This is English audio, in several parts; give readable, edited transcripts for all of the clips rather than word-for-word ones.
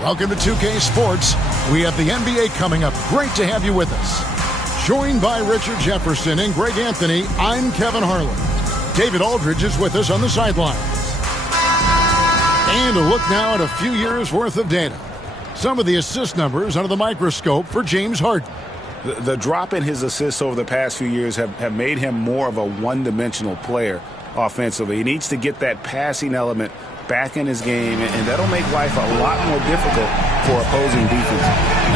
Welcome to 2K Sports. We have the NBA coming up. Great to have you with us. Joined by Richard Jefferson and Greg Anthony, I'm Kevin Harlan. David Aldridge is with us on the sidelines. And a look now at a few years' worth of data. Some of the assist numbers under the microscope for James Harden. The drop in his assists over the past few years have made him more of a one-dimensional player offensively. He needs to get that passing element back in his game, and that'll make life a lot more difficult for opposing defense.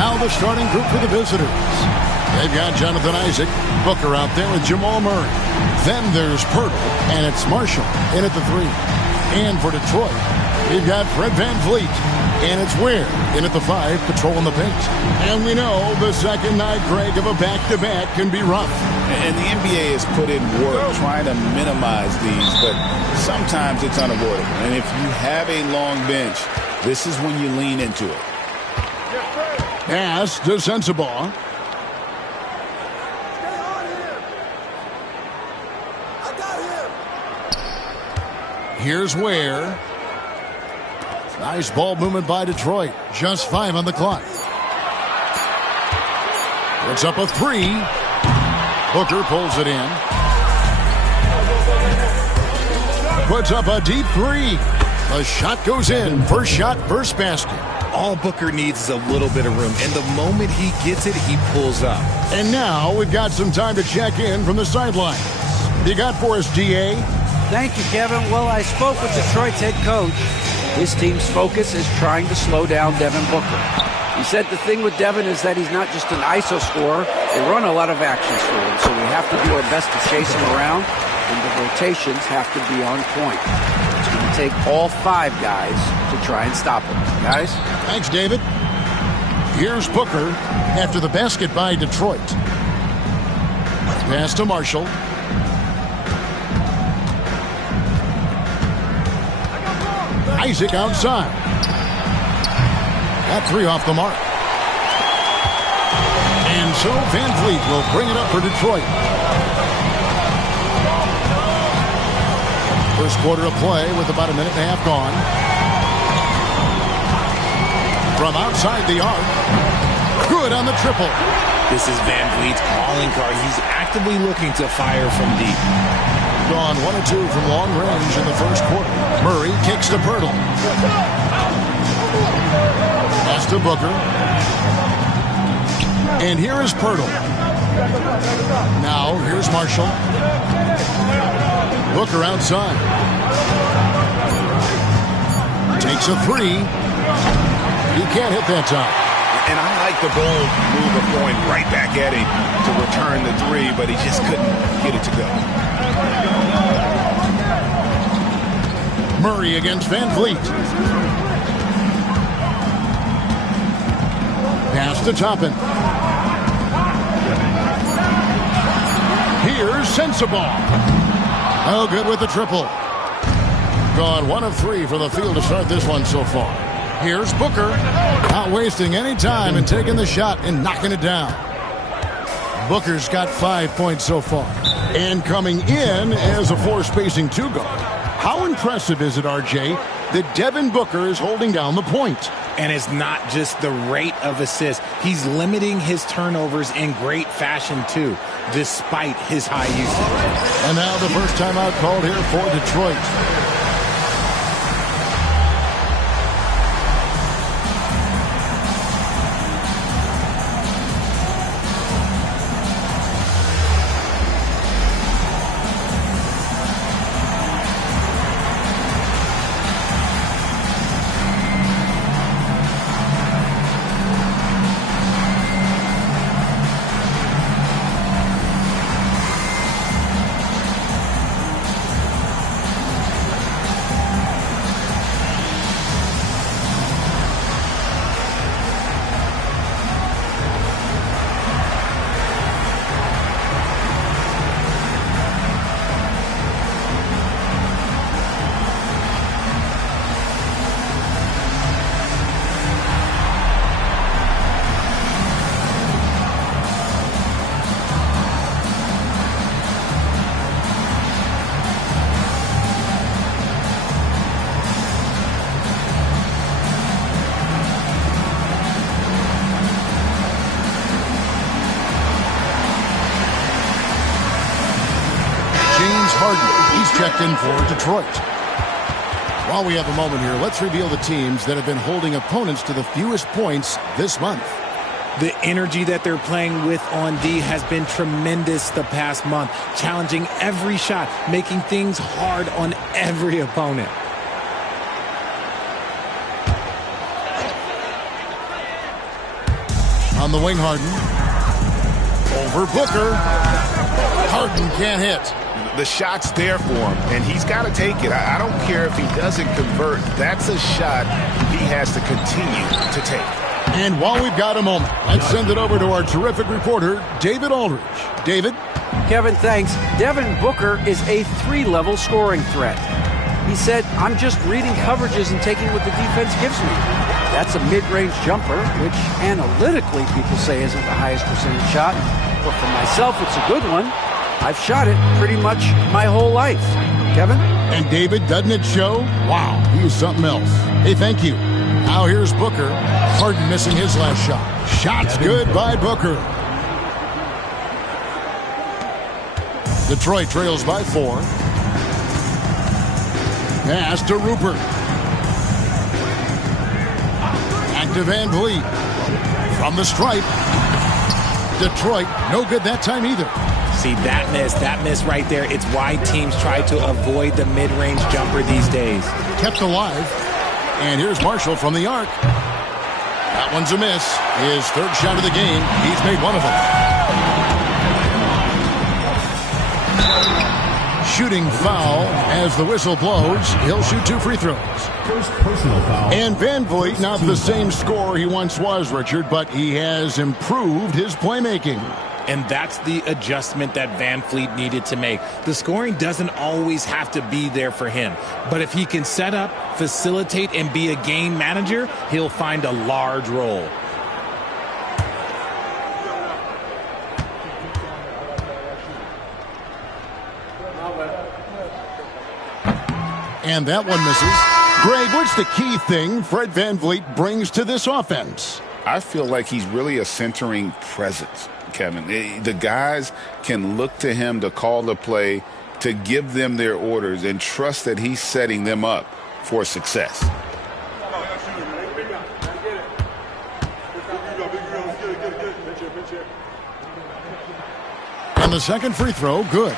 Now the starting group for the visitors. They've got Jonathan Isaac, Booker out there with Jamal Murray. Then there's Pirtle, and it's Marshall in at the 3. And for Detroit, we've got Fred VanVleet, and it's Ware in at the 5, patrolling the paint. And we know the second night, Greg, of a back-to-back can be rough. And the NBA has put in work trying to minimize these, but sometimes it's unavoidable. And if you have a long bench, this is when you lean into it. Pass to Sensabaugh. Here's Ware. Nice ball movement by Detroit. Just 5 on the clock. Puts up a 3. Booker pulls it in. Puts up a deep 3. The shot goes in. First shot, first basket. All Booker needs is a little bit of room, and the moment he gets it, he pulls up. And now we've got some time to check in from the sidelines. You got for us, DA? Thank you, Kevin. Well, I spoke with Detroit's head coach. His team's focus is trying to slow down Devin Booker. He said the thing with Devin is that he's not just an ISO scorer. They run a lot of actions for him, so we have to do our best to chase him around, and the rotations have to be on point. It's going to take all 5 guys to try and stop him. Guys? Thanks, David. Here's Booker after the basket by Detroit. Pass to Marshall. Isaac outside. That 3 off the mark. And so VanVleet will bring it up for Detroit. First quarter of play with about a minute and a half gone. From outside the arc. Good on the triple. This is VanVleet's calling card. He's actively looking to fire from deep. Gone 1 or 2 from long range in the first quarter. Murray kicks to Pirtle. Pass to Booker. And here is Pirtle. Now here's Marshall. Booker outside. Takes a 3. He can't hit that time. And I like the bold move of going right back at him to return the 3, but he just couldn't get it to go. Murray against VanVleet. Pass to Toppin. Here's Sensabaugh. Oh, good with the triple. Gone 1 of 3 for the field to start this one so far. Here's Booker. Not wasting any time and taking the shot and knocking it down. Booker's got 5 points so far. And coming in as a 4-spacing 2 guard. How impressive is it, RJ, that Devin Booker is holding down the point? And it's not just the rate of assists. He's limiting his turnovers in great fashion, too, despite his high usage. And now the first timeout called here for Detroit. checked in for Detroit. While we have a moment here, let's reveal the teams that have been holding opponents to the fewest points this month. The energy that they're playing with on D has been tremendous the past month, challenging every shot, making things hard on every opponent. On the wing, Harden. Over Booker. Harden can't hit. The shot's there for him, and he's got to take it. I don't care if he doesn't convert. That's a shot he has to continue to take. And while we've got a moment, let's send it over to our terrific reporter, David Aldridge. David? Kevin, thanks. Devin Booker is a 3-level scoring threat. He said, I'm just reading coverages and taking what the defense gives me. That's a mid-range jumper, which analytically people say isn't the highest percentage shot. But for myself, it's a good one. I've shot it pretty much my whole life. Kevin? And David, doesn't it show? Wow, he is something else. Hey, thank you. Now here's Booker. Harden missing his last shot. Shot's good by Booker. Detroit trails by 4. Pass to Rupert. Back to Van Vliet. From the stripe. Detroit, no good that time either. See, that miss right there, it's why teams try to avoid the mid-range jumper these days. Kept alive. And here's Marshall from the arc. That one's a miss. His third shot of the game. He's made one of them. Shooting foul as the whistle blows. He'll shoot 2 free throws. First personal foul. And Van Vliet, not the same scorer he once was, Richard, but he has improved his playmaking. And that's the adjustment that Van Vliet needed to make. The scoring doesn't always have to be there for him. But if he can set up, facilitate, and be a game manager, he'll find a large role. And that one misses. Greg, what's the key thing Fred Van Vliet brings to this offense? I feel like he's really a centering presence, Kevin. The guys can look to him to call the play, to give them their orders, and trust that he's setting them up for success. And the second free throw, good.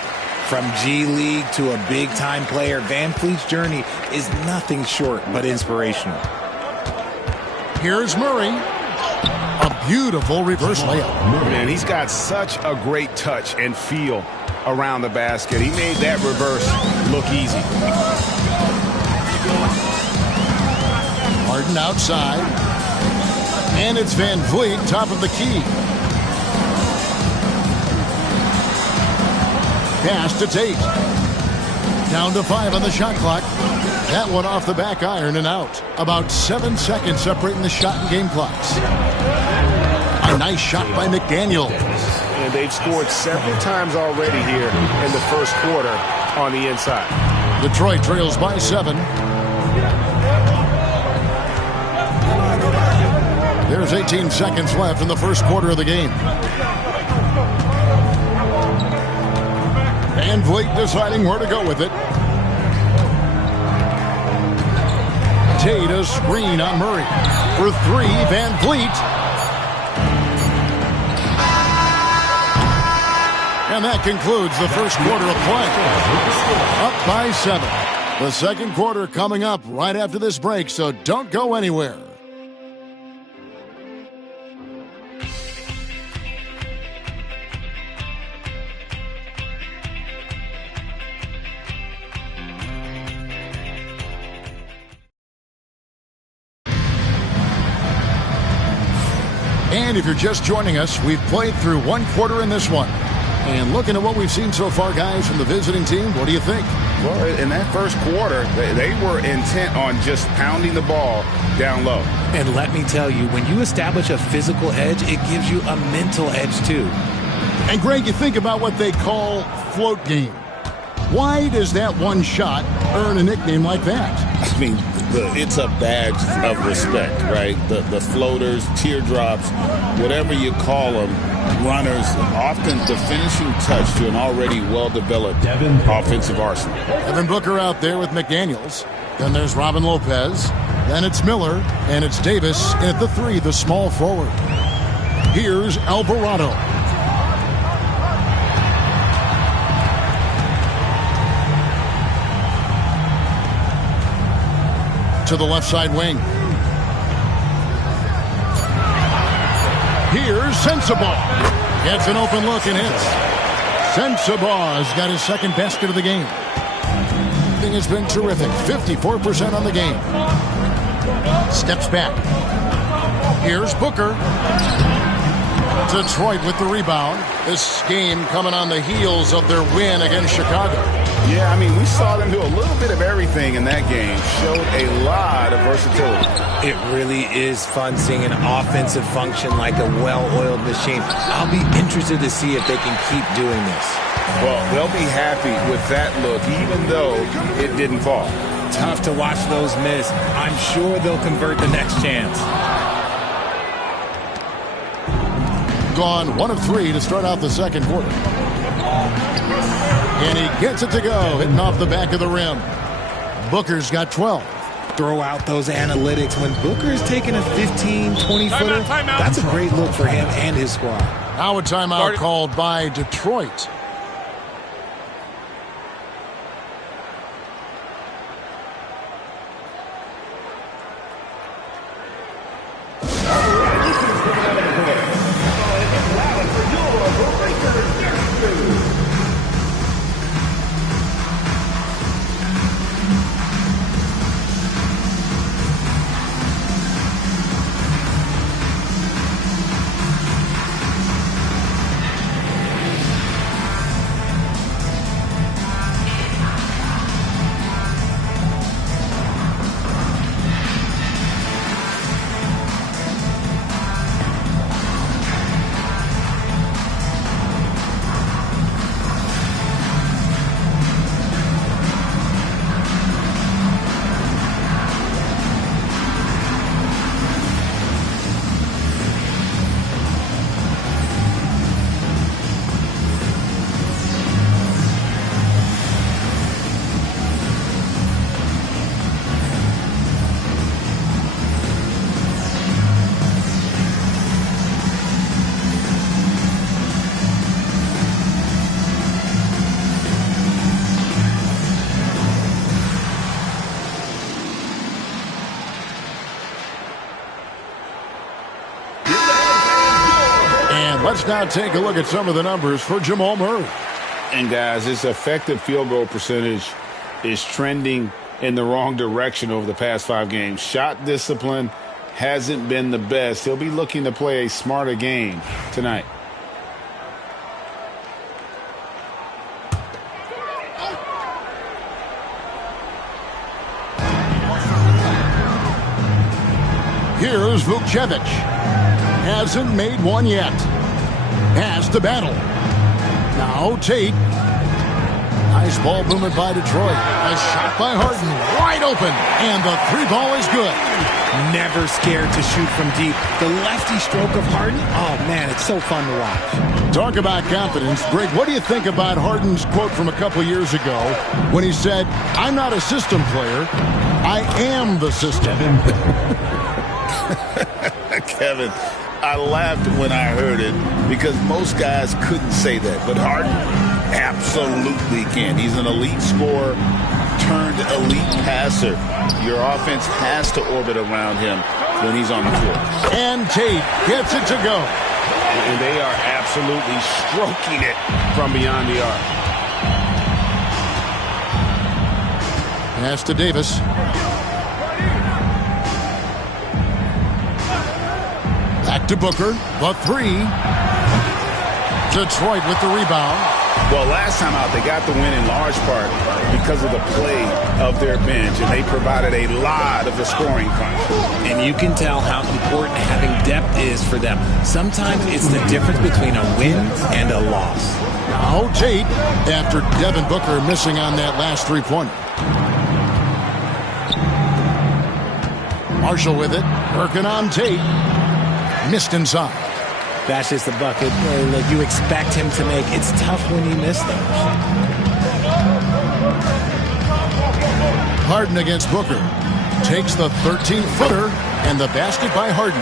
From G League to a big-time player, Van Vliet's journey is nothing short but inspirational. Here's Murray. A beautiful reverse layup. Man, he's got such a great touch and feel around the basket. He made that reverse look easy. Harden outside. And it's Van Vliet, top of the key. Pass to Tate. Down to 5 on the shot clock. That one off the back iron and out. About 7 seconds separating the shot and game clocks. A nice shot by McDaniel. And they've scored several times already here in the first quarter on the inside. Detroit trails by 7. There's 18 seconds left in the first quarter of the game. Van Vliet deciding where to go with it. Tate a screen on Murray. For 3, Van Vliet. And that concludes the first quarter of play. Up by 7. The second quarter coming up right after this break, so don't go anywhere. And if you're just joining us, we've played through 1 quarter in this one. And looking at what we've seen so far, guys, from the visiting team, what do you think? Well, in that first quarter, they were intent on just pounding the ball down low. And let me tell you, when you establish a physical edge, it gives you a mental edge, too. And, Greg, you think about what they call float game. Why does that one shot earn a nickname like that? I mean, it's a badge of respect, right? The floaters, teardrops, whatever you call them, runners, often the finishing touch to an already well-developed offensive arsenal. Devin Booker out there with McDaniels. Then there's Robin Lopez. Then it's Miller. And it's Davis at the 3, the small forward. Here's Alvarado. To the left side wing. Here's Sensabaugh. Gets an open look and hits. Sensabaugh's got his second basket of the game. Thing has been terrific. 54% on the game. Steps back. Here's Booker. Detroit with the rebound. This game coming on the heels of their win against Chicago. Yeah, I mean, we saw them do a little bit of everything in that game. Showed a lot of versatility. It really is fun seeing an offensive function like a well-oiled machine. I'll be interested to see if they can keep doing this. Well, they'll be happy with that look, even though it didn't fall. Tough to watch those miss. I'm sure they'll convert the next chance. Gone 1 of 3 to start out the second quarter. And he gets it to go, hitting off the back of the rim. Booker's got 12. Throw out those analytics. When Booker's taking a 15, 20-footer, that's a great look for him and his squad. Now a timeout called by Detroit. Let's now take a look at some of the numbers for Jamal Murray. And guys, his effective field goal percentage is trending in the wrong direction over the past 5 games. Shot discipline hasn't been the best. He'll be looking to play a smarter game tonight. Here's Vukcevic. Hasn't made one yet. Has to battle. Now Tate. Nice ball movement by Detroit. A shot by Harden. Wide open. And the 3 ball is good. Never scared to shoot from deep. The lefty stroke of Harden. Oh, man, it's so fun to watch. Talk about confidence. Greg, what do you think about Harden's quote from a couple years ago when he said, "I'm not a system player. I am the system." Kevin, I laughed when I heard it because most guys couldn't say that. But Harden absolutely can. He's an elite scorer turned elite passer. Your offense has to orbit around him when he's on the floor. And Tate gets it to go. And they are absolutely stroking it from beyond the arc. Pass to Davis. Back to Booker. The 3. Detroit with the rebound. Well, last time out, they got the win in large part because of the play of their bench, and they provided a lot of the scoring punch. And you can tell how important having depth is for them. Sometimes it's the difference between a win and a loss. Now Tate, after Devin Booker missing on that last 3-pointer. Marshall with it. Working on Tate. Missed inside. That's just the bucket like you expect him to make. It's tough when you miss those. Harden against Booker. Takes the 13-footer and the basket by Harden.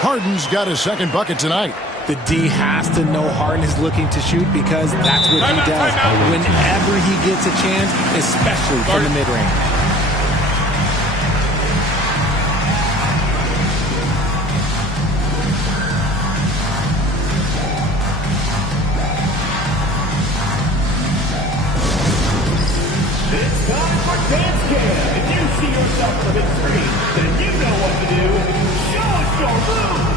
Harden's got his second bucket tonight. The D has to know Harden is looking to shoot because that's what he does whenever he gets a chance, especially from the mid-range. It's time for Dance Cam. If you see yourself on the big screen, then you know what to do. Show us your moves.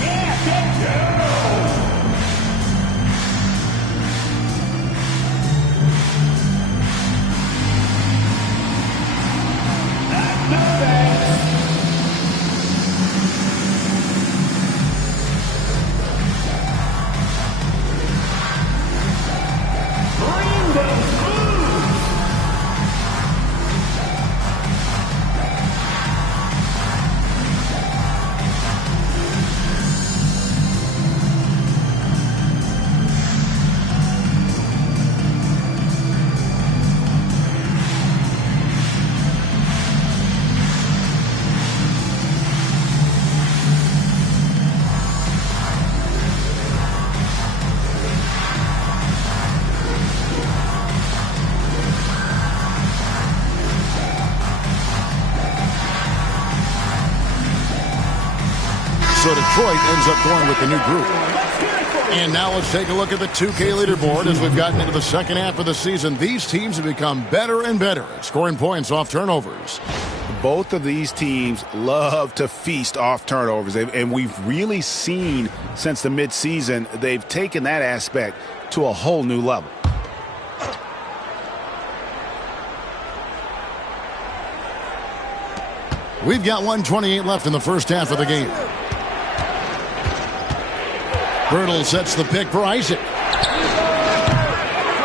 Yeah, get go. That's the best. So Detroit ends up going with the new group. And now let's take a look at the 2K leaderboard as we've gotten into the second half of the season. These teams have become better and better at scoring points off turnovers. Both of these teams love to feast off turnovers. And we've really seen since the midseason, they've taken that aspect to a whole new level. We've got 1:28 left in the first half of the game. Birtle sets the pick for Isaac.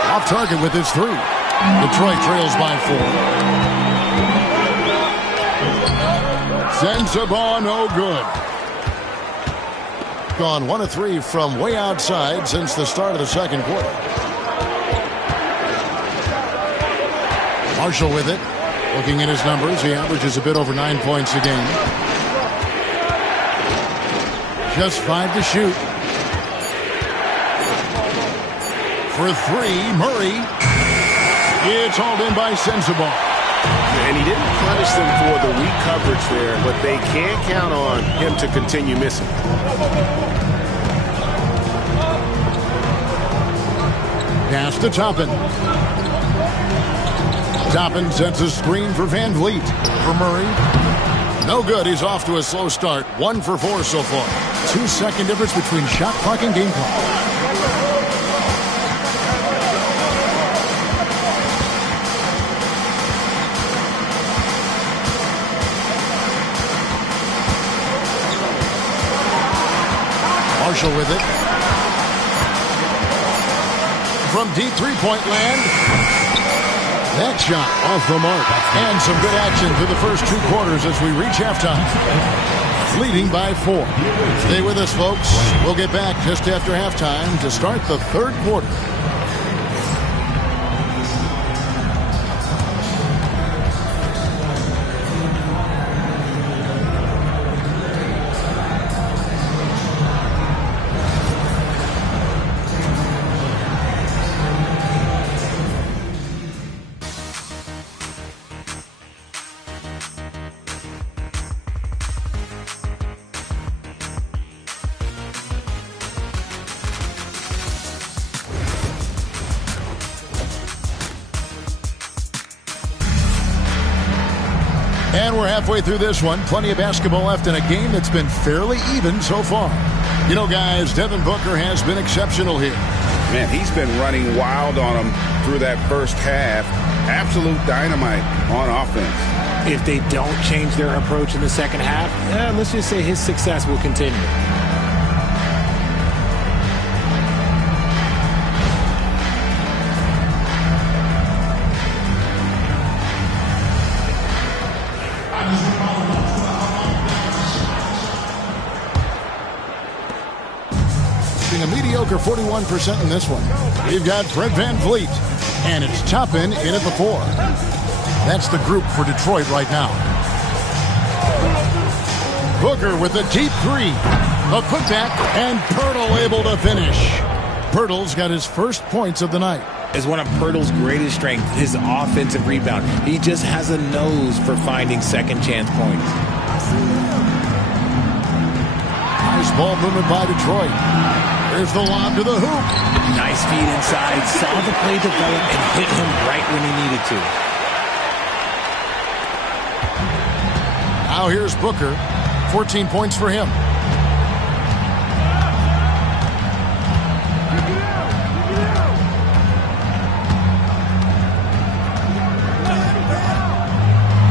Off target with his three. Detroit trails by 4. Sensabaugh, no good. Gone 1 of 3 from way outside since the start of the second quarter. Marshall with it. Looking at his numbers, he averages a bit over 9 points a game. Just 5 to shoot. For 3, Murray. It's hauled in by Sensabaugh. And he didn't punish them for the weak coverage there, but they can't count on him to continue missing. Pass to Toppin. Toppin sets a screen for Van Vliet. For Murray. No good. He's off to a slow start. 1 for 4 so far. 2-second difference between shot clock and game clock. Marshall with it. From deep three-point land. That shot off the mark. And some good action through the first 2 quarters as we reach halftime. Leading by 4. Stay with us, folks. We'll get back just after halftime to start the third quarter. And we're halfway through this one. Plenty of basketball left in a game that's been fairly even so far. You know, guys, Devin Booker has been exceptional here. Man, he's been running wild on them through that first half. Absolute dynamite on offense. If they don't change their approach in the second half, let's just say his success will continue. shooting a mediocre 41% in this one. We've got Fred VanVleet, and it's Toppin in at the 4. That's the group for Detroit right now. Booker with a deep 3. A putback, and Pirtle able to finish. Pirtle's got his first points of the night. Is one of Pirtle's greatest strengths, his offensive rebound. He just has a nose for finding second chance points. Nice ball movement by Detroit. There's the lob to the hoop. Nice feed inside. Saw the play develop and hit him right when he needed to. Now here's Booker. 14 points for him.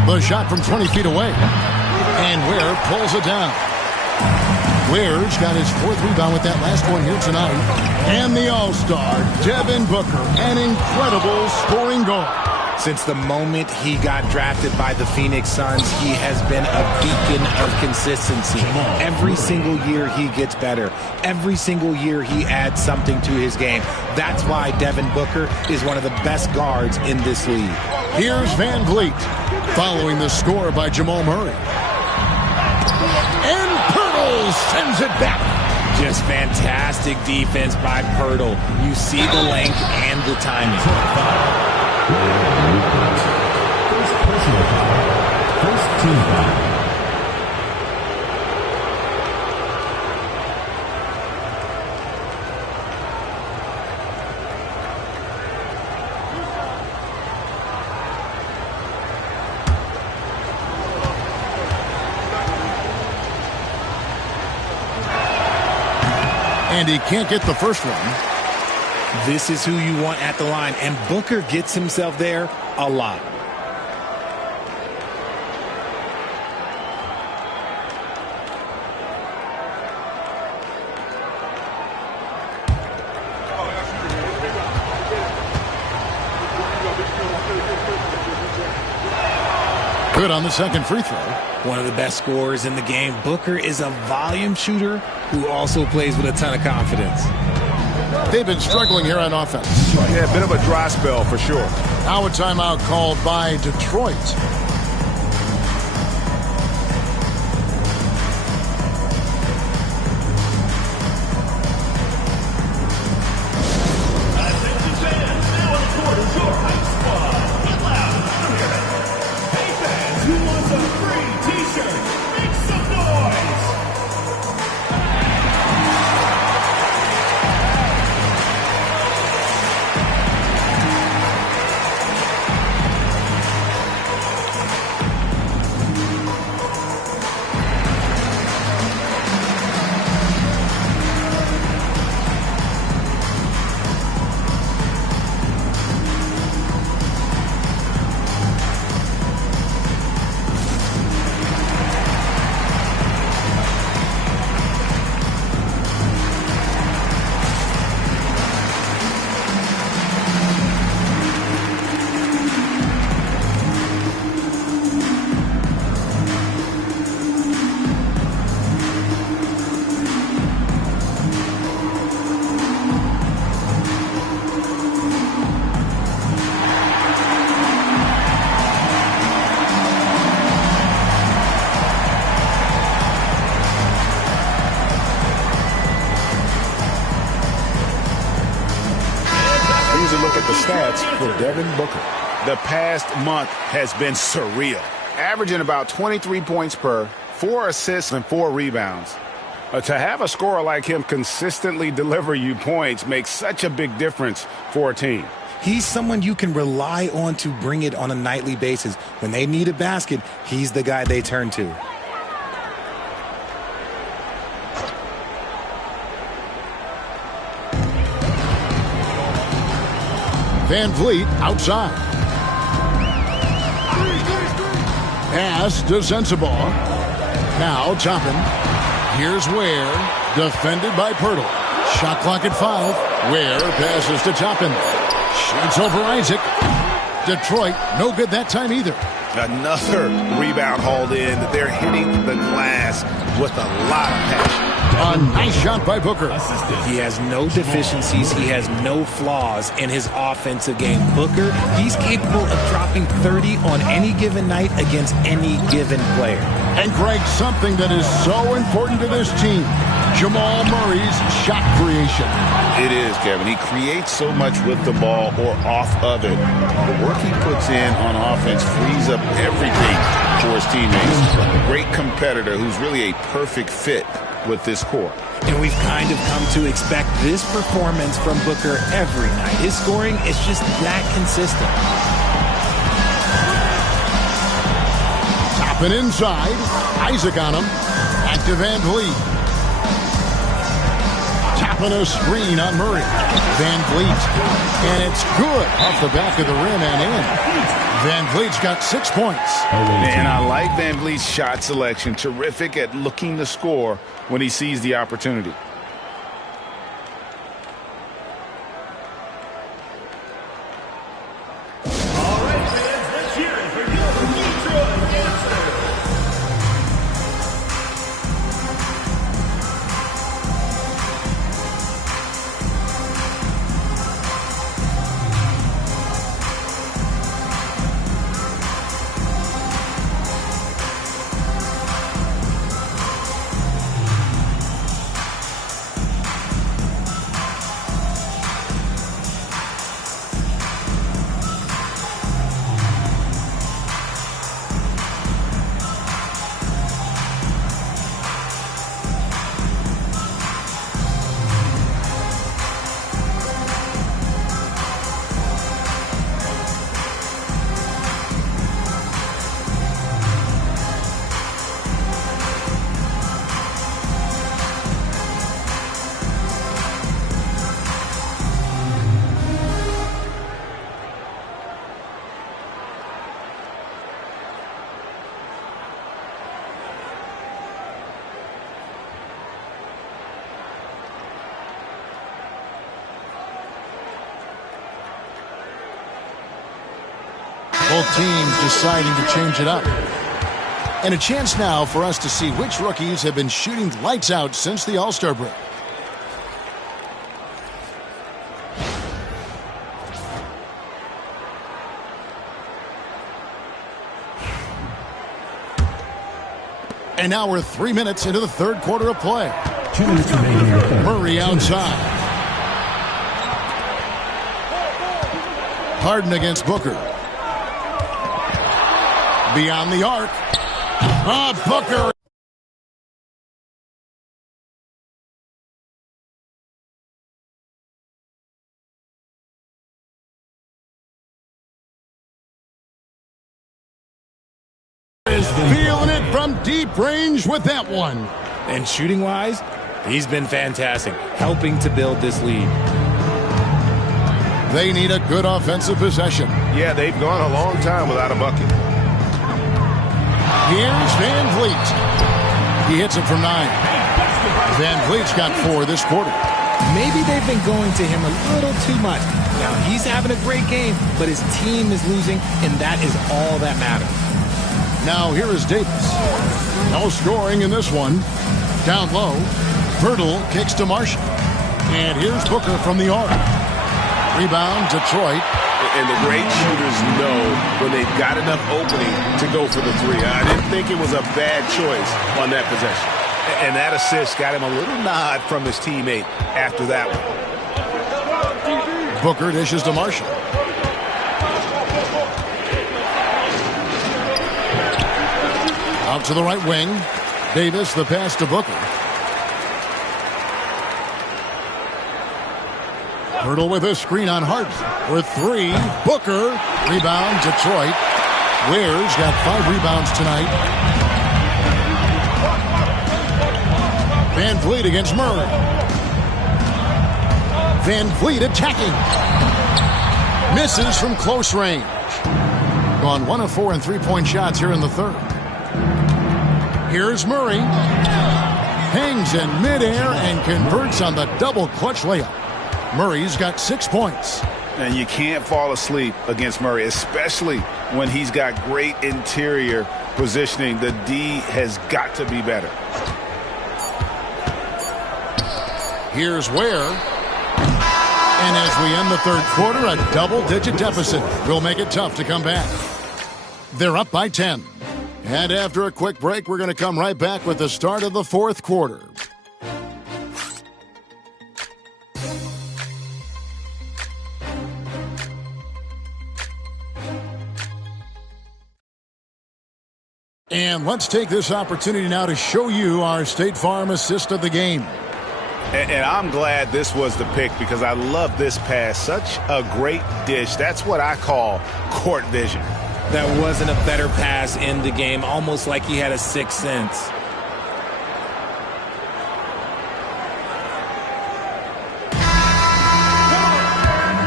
The shot from 20 feet away. And Ware pulls it down. Ware's got his 4th rebound with that last one here tonight. And the All-Star, Devin Booker, an incredible scoring guard. Since the moment he got drafted by the Phoenix Suns, he has been a beacon of consistency. Every single year he gets better. Every single year he adds something to his game. That's why Devin Booker is one of the best guards in this league. Here's VanVleet, following the score by Jamal Murray. And Pirtle sends it back. Just fantastic defense by Pirtle. You see the length and the timing. First personal foul. First team foul. And he can't get the first one. This is who you want at the line, and Booker gets himself there a lot. Good on the second free throw. One of the best scorers in the game. Booker is a volume shooter who also plays with a ton of confidence. They've been struggling here on offense. Yeah, a bit of a dry spell for sure. Now a timeout called by Detroit. Stats for Devin Booker. The past month has been surreal. Averaging about 23 points per, 4 assists and 4 rebounds. To have a scorer like him consistently deliver you points makes such a big difference for a team. He's someone you can rely on to bring it on a nightly basis. When they need a basket, he's the guy they turn to. VanVleet outside. Pass to Sensabaugh. Now Toppin. Here's Ware. Defended by Pirtle. Shot clock at 5. Ware passes to Toppin. Shoots over Isaac. Detroit, no good that time either. Another rebound hauled in. They're hitting the glass with a lot of passion. A nice shot by Booker. He has no deficiencies. He has no flaws in his offensive game. Booker, he's capable of dropping 30 on any given night against any given player. And Greg, something that is so important to this team, Jamal Murray's shot creation. It is, Kevin. He creates so much with the ball or off of it. The work he puts in on offense frees up everything for his teammates. A great competitor who's really a perfect fit with this core. And we've kind of come to expect this performance from Booker every night. His scoring is just that consistent. Top and inside. Isaac on him. Back to Van Vliet. Tapping a screen on Murray. Van Vliet. And it's good off the back of the rim and in. Van Vliet's got 6 points. And I like Van Vliet's shot selection. Terrific at looking to score when he sees the opportunity. All right, fans, let's hear it for your Detroit answer. Both teams deciding to change it up. And a chance now for us to see which rookies have been shooting lights out since the All-Star break. And now we're 3 minutes into the third quarter of play. 2 minutes remaining in the third. Murray outside. Harden against Booker. Beyond the arc. Booker. Is feeling it from deep range with that one. And shooting-wise, he's been fantastic, helping to build this lead. They need a good offensive possession. Yeah, they've gone a long time without a bucket. Here's Van Vliet. He hits it from 9. Van Vliet's got 4 this quarter. Maybe they've been going to him a little too much. Now, he's having a great game, but his team is losing, and that is all that matters. Now here is Davis. No scoring in this one. Down low. Pirtle kicks to Marshall. And here's Booker from the arc. Rebound, Detroit. And the great shooters know when they've got enough opening to go for the three. I didn't think it was a bad choice on that possession. And that assist got him a little nod from his teammate after that one. Booker dishes to Marshall. Out to the right wing. Davis, the pass to Booker. Hurdle with a screen on Harden. For 3, Booker. Rebound, Detroit. Ware's got 5 rebounds tonight. Van Vliet against Murray. Van Vliet attacking. Misses from close range. Gone 1 of 4 in 3-point shots here in the third. Here's Murray. Hangs in midair and converts on the double clutch layup. Murray's got 6 points. And you can't fall asleep against Murray, especially when he's got great interior positioning. The D has got to be better. Here's Ware. And as we end the third quarter, a double-digit deficit will make it tough to come back. They're up by 10. And after a quick break, we're going to come right back with the start of the fourth quarter. And let's take this opportunity now to show you our State Farm assist of the game. And I'm glad this was the pick because I love this pass. Such a great dish. That's what I call court vision. That wasn't a better pass in the game, almost like he had a sixth sense.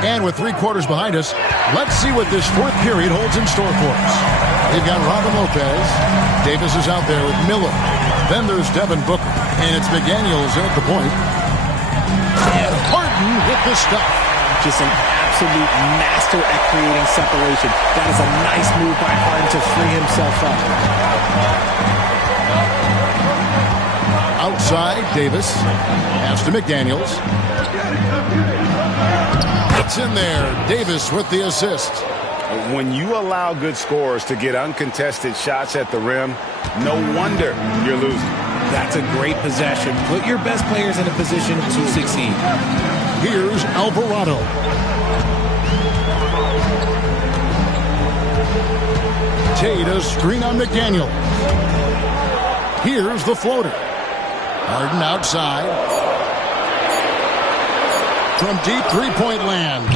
And with 3 quarters behind us, let's see what this fourth period holds in store for us. They've got Robin Lopez. Davis is out there with Miller. Then there's Devin Booker. And it's McDaniels in at the point. And Harden with the stuff. Just an absolute master at creating separation. That is a nice move by Harden to free himself up. Outside, Davis. Pass to McDaniels. It's in there. Davis with the assist. When you allow good scorers to get uncontested shots at the rim, no wonder you're losing. That's a great possession. Put your best players in a position to succeed. Here's Alvarado. Tate a screen on McDaniel. Here's the floater. Harden outside. From deep three-point land.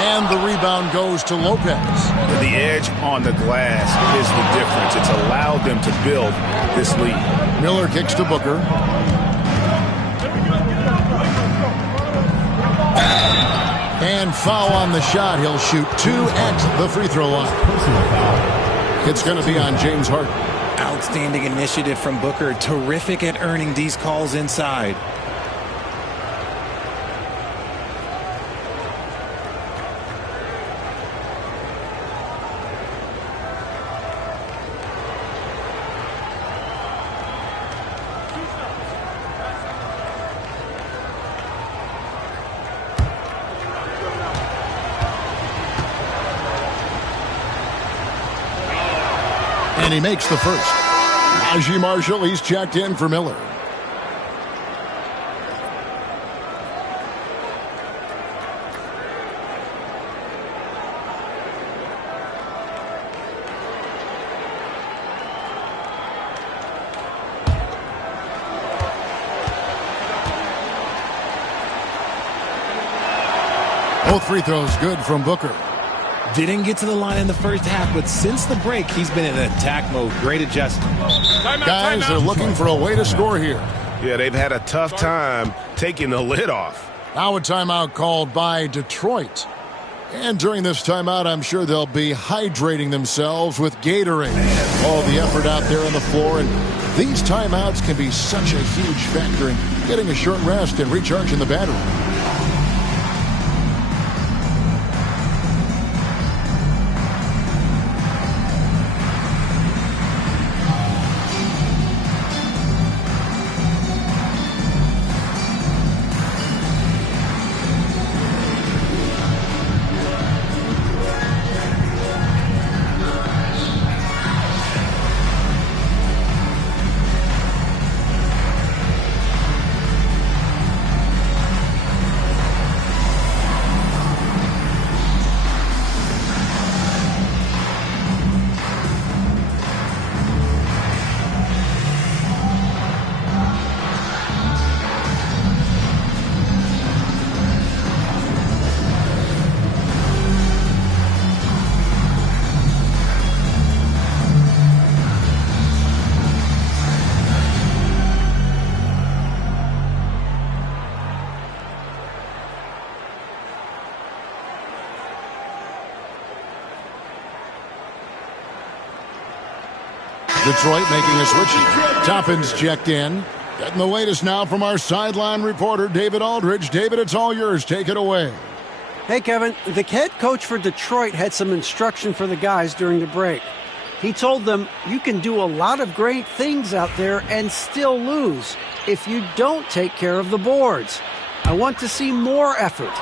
And the rebound goes to Lopez. The edge on the glass is the difference. It's allowed them to build this lead. Miller kicks to Booker. And foul on the shot. He'll shoot 2 at the free throw line. It's going to be on James Harden. Outstanding initiative from Booker. Terrific at earning these calls inside. And he makes the first. Najee Marshall, he's checked in for Miller. Both free throws good from Booker. Didn't get to the line in the first half, but since the break, he's been in attack mode. Great adjustment. Guys are looking for a way to score here. Yeah, they've had a tough time taking the lid off. Now a timeout called by Detroit. And during this timeout, I'm sure they'll be hydrating themselves with Gatorade. All the effort out there on the floor, and these timeouts can be such a huge factor in getting a short rest and recharging the battery. Detroit making a switch. Toppin's checked in. Getting the latest now from our sideline reporter, David Aldridge. David, it's all yours. Take it away. Hey, Kevin. The head coach for Detroit had some instruction for the guys during the break. He told them, you can do a lot of great things out there and still lose if you don't take care of the boards. I want to see more effort.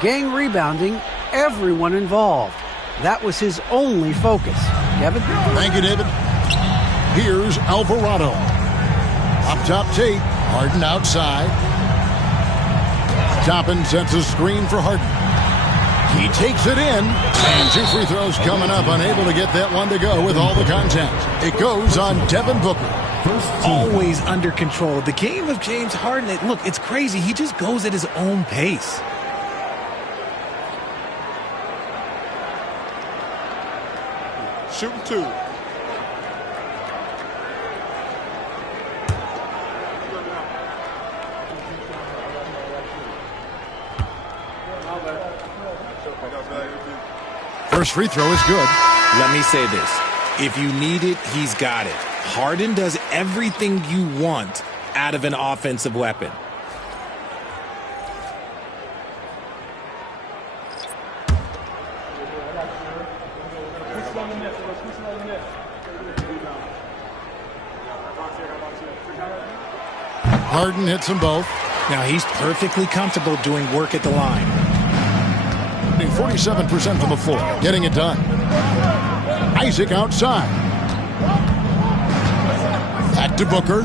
Gang rebounding, everyone involved. That was his only focus. Devin? Thank you, David. Here's Alvarado. Up top, Tate. Harden outside. Toppin sets a screen for Harden. He takes it in. And 2 free throws coming up. Unable to get that one to go with all the contact. It goes on Devin Booker. Always under control. The game of James Harden, look, it's crazy. He just goes at his own pace. Shooting 2. First free throw is good. Let me say this. If you need it, he's got it. Harden does everything you want out of an offensive weapon. Harden hits them both. Now he's perfectly comfortable doing work at the line. 47% from the floor, getting it done. Isaac outside. Back to Booker.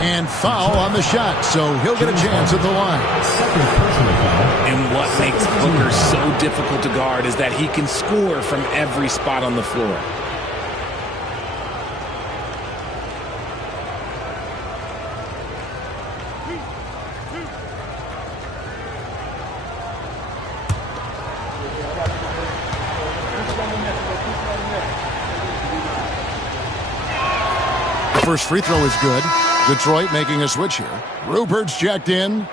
And foul on the shot, so he'll get a chance at the line. And what makes Booker so difficult to guard is that he can score from every spot on the floor. First free throw is good. Detroit making a switch here. Rupert's checked in.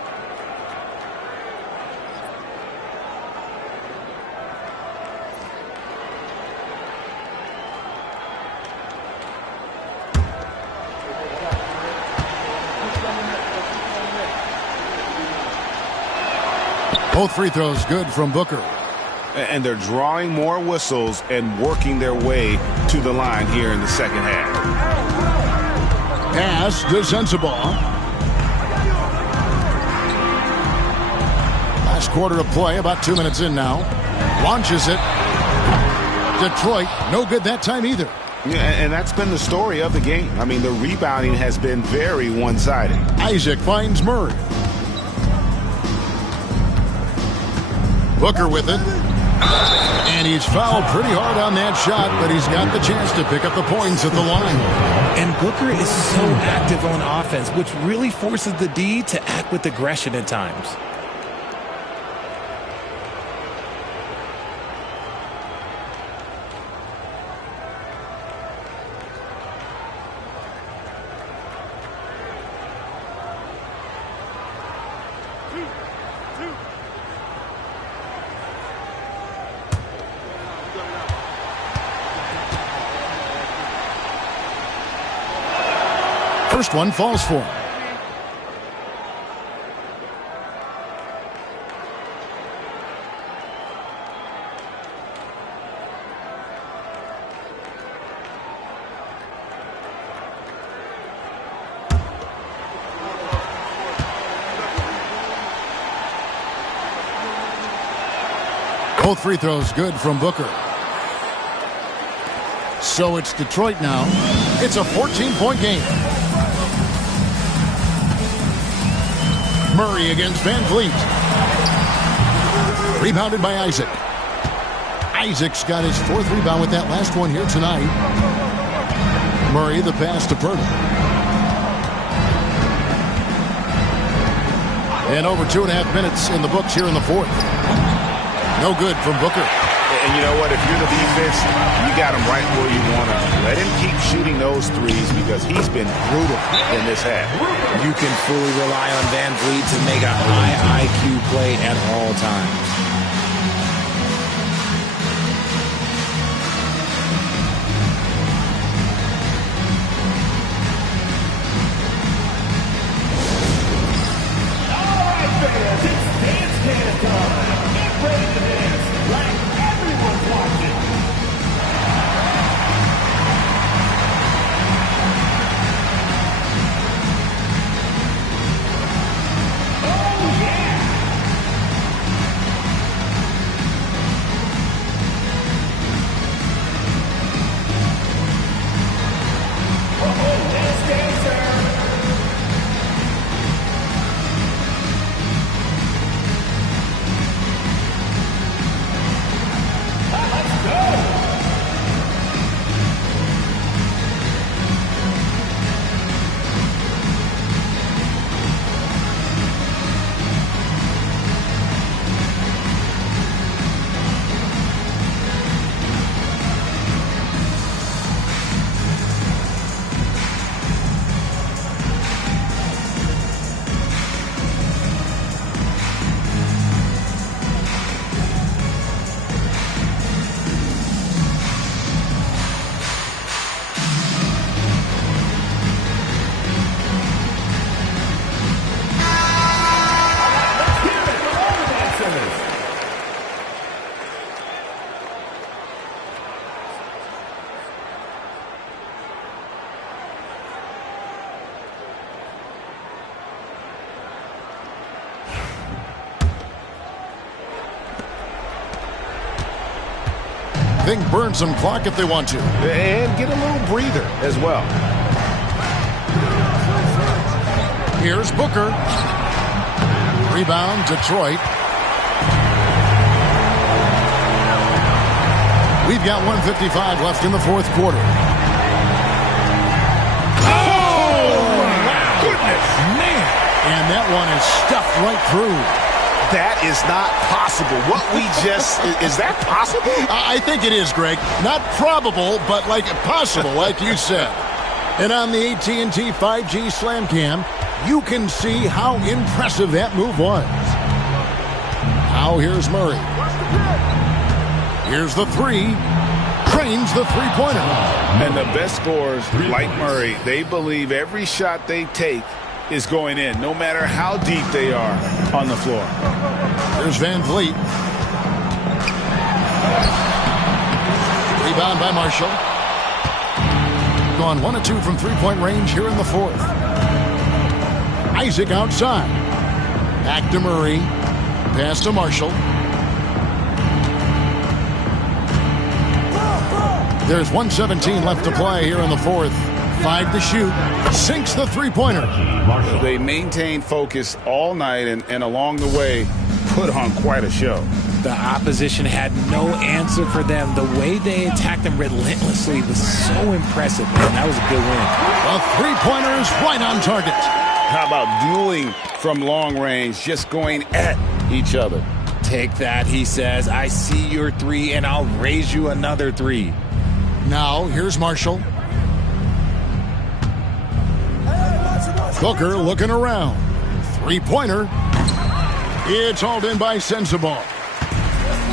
Both free throws good from Booker. And they're drawing more whistles and working their way to the line here in the second half. Pass to Sensabaugh. Last quarter of play, about 2 minutes in now. Launches it. Detroit, no good that time either. Yeah, and that's been the story of the game. I mean, the rebounding has been very one-sided. Isaac finds Murray. Booker with it. And he's fouled pretty hard on that shot, but he's got the chance to pick up the points at the line. And Booker is so active on offense, which really forces the D to act with aggression at times. First one falls for him. Both free throws good from Booker. So it's Detroit now. It's a 14-point game. Murray against Van Vliet. Rebounded by Isaac. Isaac's got his 4th rebound with that last one here tonight. Murray the pass to Purdy. And over 2.5 minutes in the books here in the 4th. No good from Booker. And you know what? If you're the defense, you got him right where you want him. Let him keep shooting those threes because he's been brutal in this half. You can fully rely on Van Vliet to make a high IQ play at all times. All right, fans, it's dance can time. Get ready to dance like everyone's watching. They can burn some clock if they want to. And get a little breather as well. Here's Booker. Rebound, Detroit. We've got 1:55 left in the fourth quarter. Man. And that one is stuffed right through. That is not possible. What we just... Is that possible? I think it is, Greg. Not probable, but like possible, like you said. And on the AT&T 5G Slam Cam, you can see how impressive that move was. Now here's Murray. Here's the three. Trains the three-pointer. And the best scorers, like Murray, they believe every shot they take is going in, no matter how deep they are on the floor. Here's Van Vliet. Rebound by Marshall. Gone 1 of 2 from three-point range here in the fourth. Isaac outside. Back to Murray. Pass to Marshall. There's 1:17 left to play here in the fourth. 5 to shoot. Sinks the three-pointer. They maintained focus all night and along the way put on quite a show. The opposition had no answer for them. The way they attacked them relentlessly was so impressive, man. That was a good win. The three-pointer is right on target. How about dueling from long range, just going at each other? Take that, he says. I see your three, and I'll raise you another three. Now, here's Marshall. Booker looking around. Three-pointer. It's hauled in by Sensabaugh.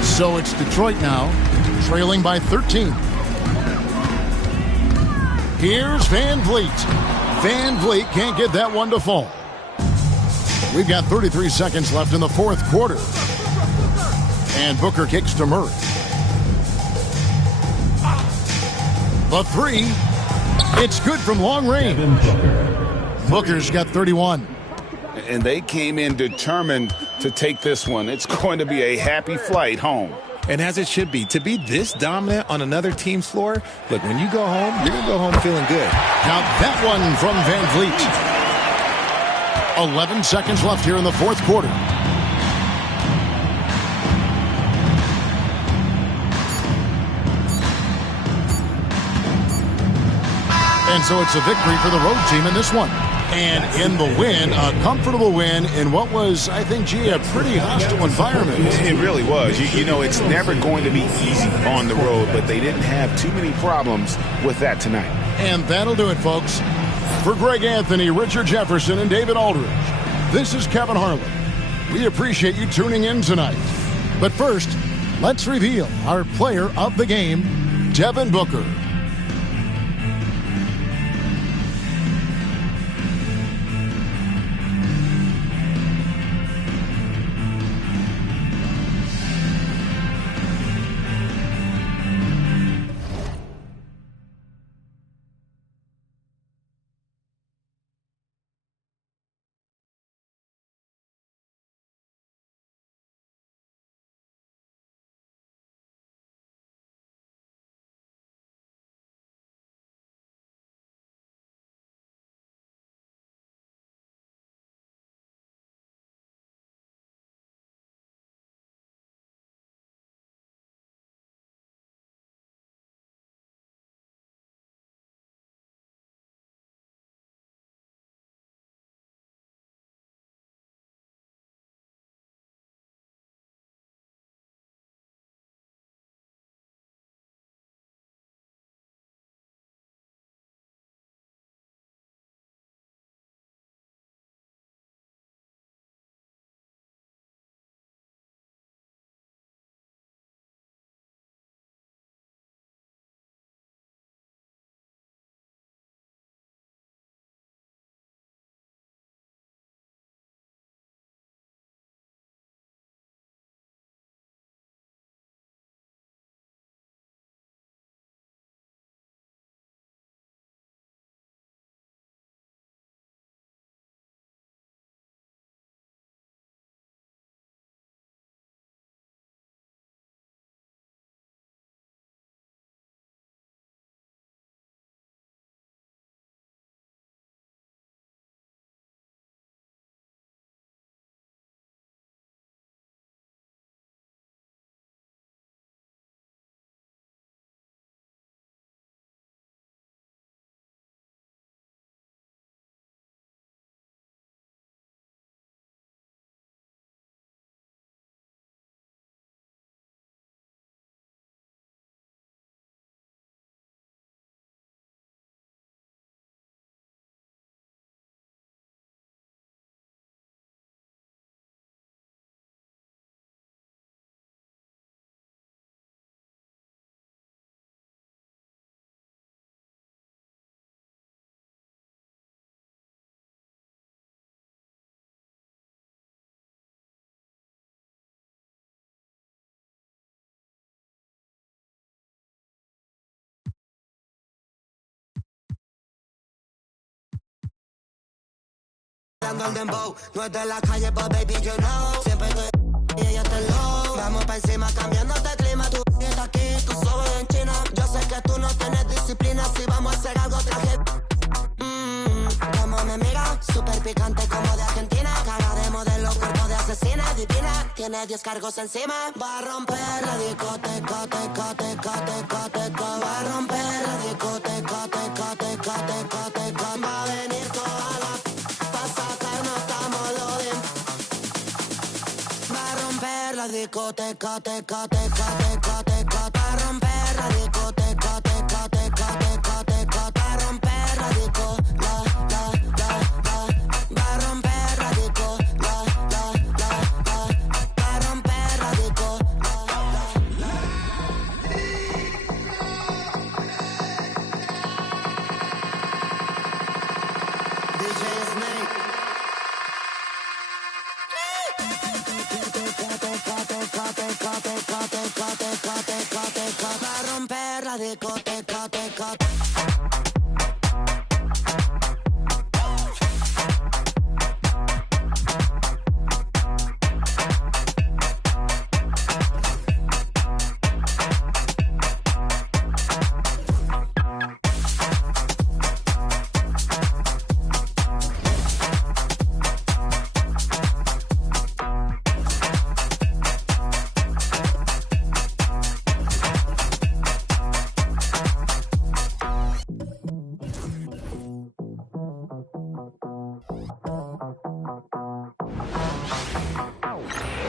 So it's Detroit now, trailing by 13. Here's Van Vliet. Van Vliet can't get that one to fall. We've got 33 seconds left in the fourth quarter. And Booker kicks to Murray. The three. It's good from long range. Booker's got 31. And they came in determined to take this one. It's going to be a happy flight home. And as it should be, to be this dominant on another team's floor, look, when you go home, you're going to go home feeling good. Now that one from Van Vliet. 11 seconds left here in the fourth quarter. And so it's a victory for the road team in this one. And in the win, a comfortable win in what was, I think, gee, a pretty hostile environment. It really was. You know, it's never going to be easy on the road, but they didn't have too many problems with that tonight. And that'll do it, folks. For Greg Anthony, Richard Jefferson, and David Aldridge, this is Kevin Harlan. We appreciate you tuning in tonight. But first, let's reveal our player of the game, Devin Booker. bailando el dembow. No es de la calle, but baby, you know. Siempre estoy y ella está low. Vamos pa' encima cambiando de clima. Tú estás aquí, tú solo en China. Yo sé que tú no tienes disciplina. Si vamos a hacer algo, traje. Como me mira, súper picante como de Argentina. Cara de modelo, cuerpo de asesina, divina. Tiene 10 cargos encima. Va a romper la discoteca, teca, teca, teca, teca. Va a romper la discoteca, teca, teca, teca, teca. Va a venir toda la pa' sacarnos estamos loading. Va a romper la discoteca, teca, teca, teca, teca. Va a romper la discoteca, teca, teca, teca, teca. Va a romper la disco, la, la, la, la. Va a romper la disco, la, la, la, la. Va a romper la disco, la, la, la. DJ Snake. Va a romper la discoteca, teca.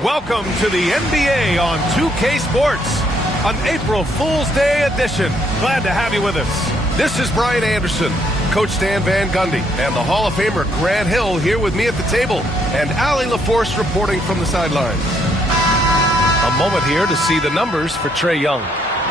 Welcome to the NBA on 2K Sports, an April Fool's Day edition. Glad to have you with us. This is Brian Anderson, Coach Stan Van Gundy, and the Hall of Famer Grant Hill here with me at the table, and Allie LaForce reporting from the sidelines. A moment here to see the numbers for Trae Young.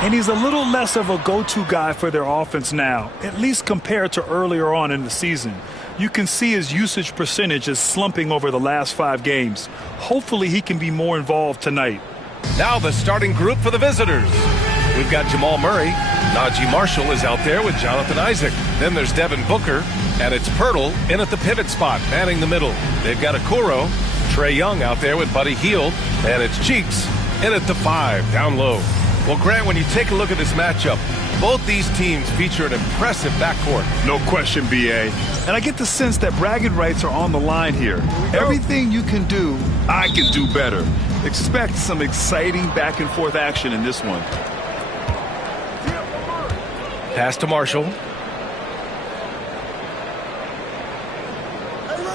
And he's a little less of a go-to guy for their offense now, at least compared to earlier on in the season. You can see his usage percentage is slumping over the last 5 games. Hopefully he can be more involved tonight. Now the starting group for the visitors. We've got Jamal Murray. Najee Marshall is out there with Jonathan Isaac. Then there's Devin Booker, and it's Pirtle in at the pivot spot, manning the middle. They've got Okoro, Trae Young out there with Buddy Hield, and it's Cheeks in at the 5, down low. Well, Grant, when you take a look at this matchup, both these teams feature an impressive backcourt. No question, B.A. And I get the sense that bragging rights are on the line here. Everything you can do, I can do better. Expect some exciting back-and-forth action in this one. Pass to Marshall.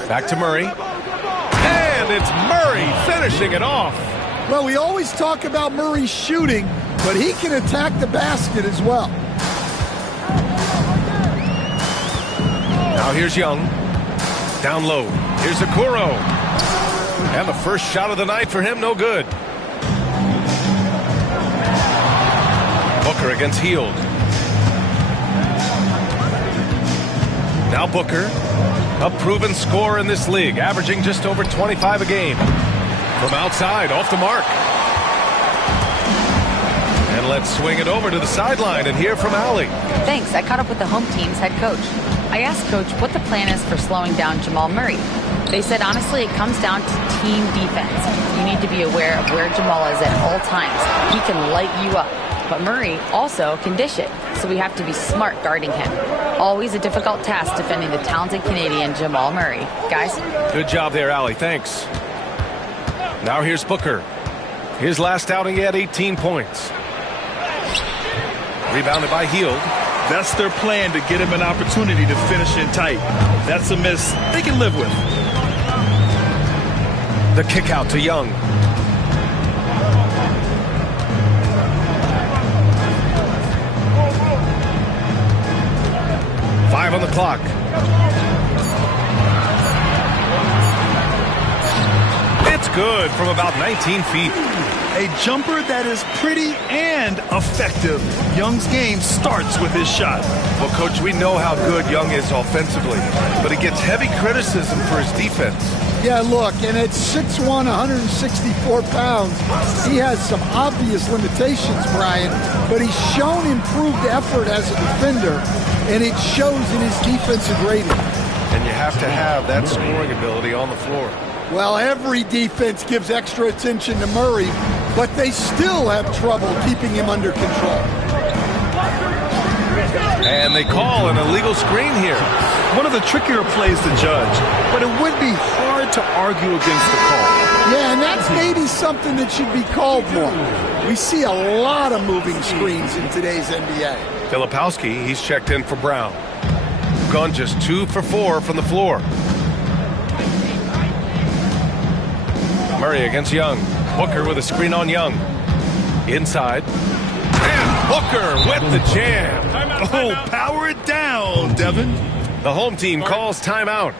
Back to Murray. And it's Murray finishing it off. Well, we always talk about Murray's shooting, but he can attack the basket as well. Now here's Young. Down low. Here's Okoro. And the first shot of the night for him, no good. Booker against Hield. Now Booker, a proven scorer in this league, averaging just over 25 a game. From outside, off the mark. And let's swing it over to the sideline and hear from Allie. Thanks. I caught up with the home team's head coach. I asked Coach what the plan is for slowing down Jamal Murray. They said, honestly, it comes down to team defense. You need to be aware of where Jamal is at all times. He can light you up. But Murray also can dish it, so we have to be smart guarding him. Always a difficult task defending the talented Canadian Jamal Murray. Guys? Good job there, Allie. Thanks. Now here's Booker. His last outing, he had 18 points. Rebounded by Hield. That's their plan, to get him an opportunity to finish in tight. That's a miss they can live with. The kick out to Young. Five on the clock. It's good from about 19 feet. A jumper that is pretty and effective. Young's game starts with his shot. Well, Coach, we know how good Young is offensively, but he gets heavy criticism for his defense. Yeah, look, and at 6'1", 164 pounds, he has some obvious limitations, Brian, but he's shown improved effort as a defender, and it shows in his defensive rating. And you have to have that scoring ability on the floor. Well, every defense gives extra attention to Murray, but they still have trouble keeping him under control. And they call an illegal screen here. One of the trickier plays to judge, but it would be hard to argue against the call. Yeah, and that's maybe something that should be called more. We see a lot of moving screens in today's NBA. Filipowski, he's checked in for Brown. Gone just 2 for 4 from the floor. Murray against Young. Booker with a screen on Young. Inside. And Booker with the jam. Oh, power it down, Devin. The home team calls timeout.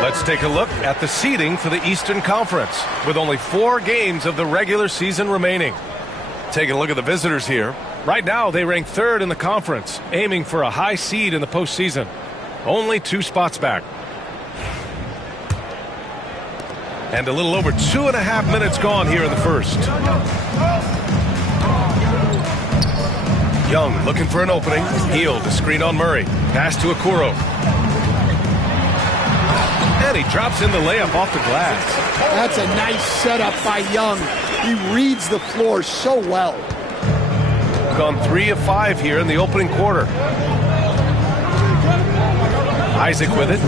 Let's take a look at the seeding for the Eastern Conference, with only 4 games of the regular season remaining. Taking a look at the visitors here. Right now, they rank 3rd in the conference, aiming for a high seed in the postseason. Only 2 spots back. And a little over 2.5 minutes gone here in the first. Young looking for an opening. Healed, a screen on Murray. Pass to Okoro. And he drops in the layup off the glass. That's a nice setup by Young. He reads the floor so well. Gone 3 of 5 here in the opening quarter. Isaac with it.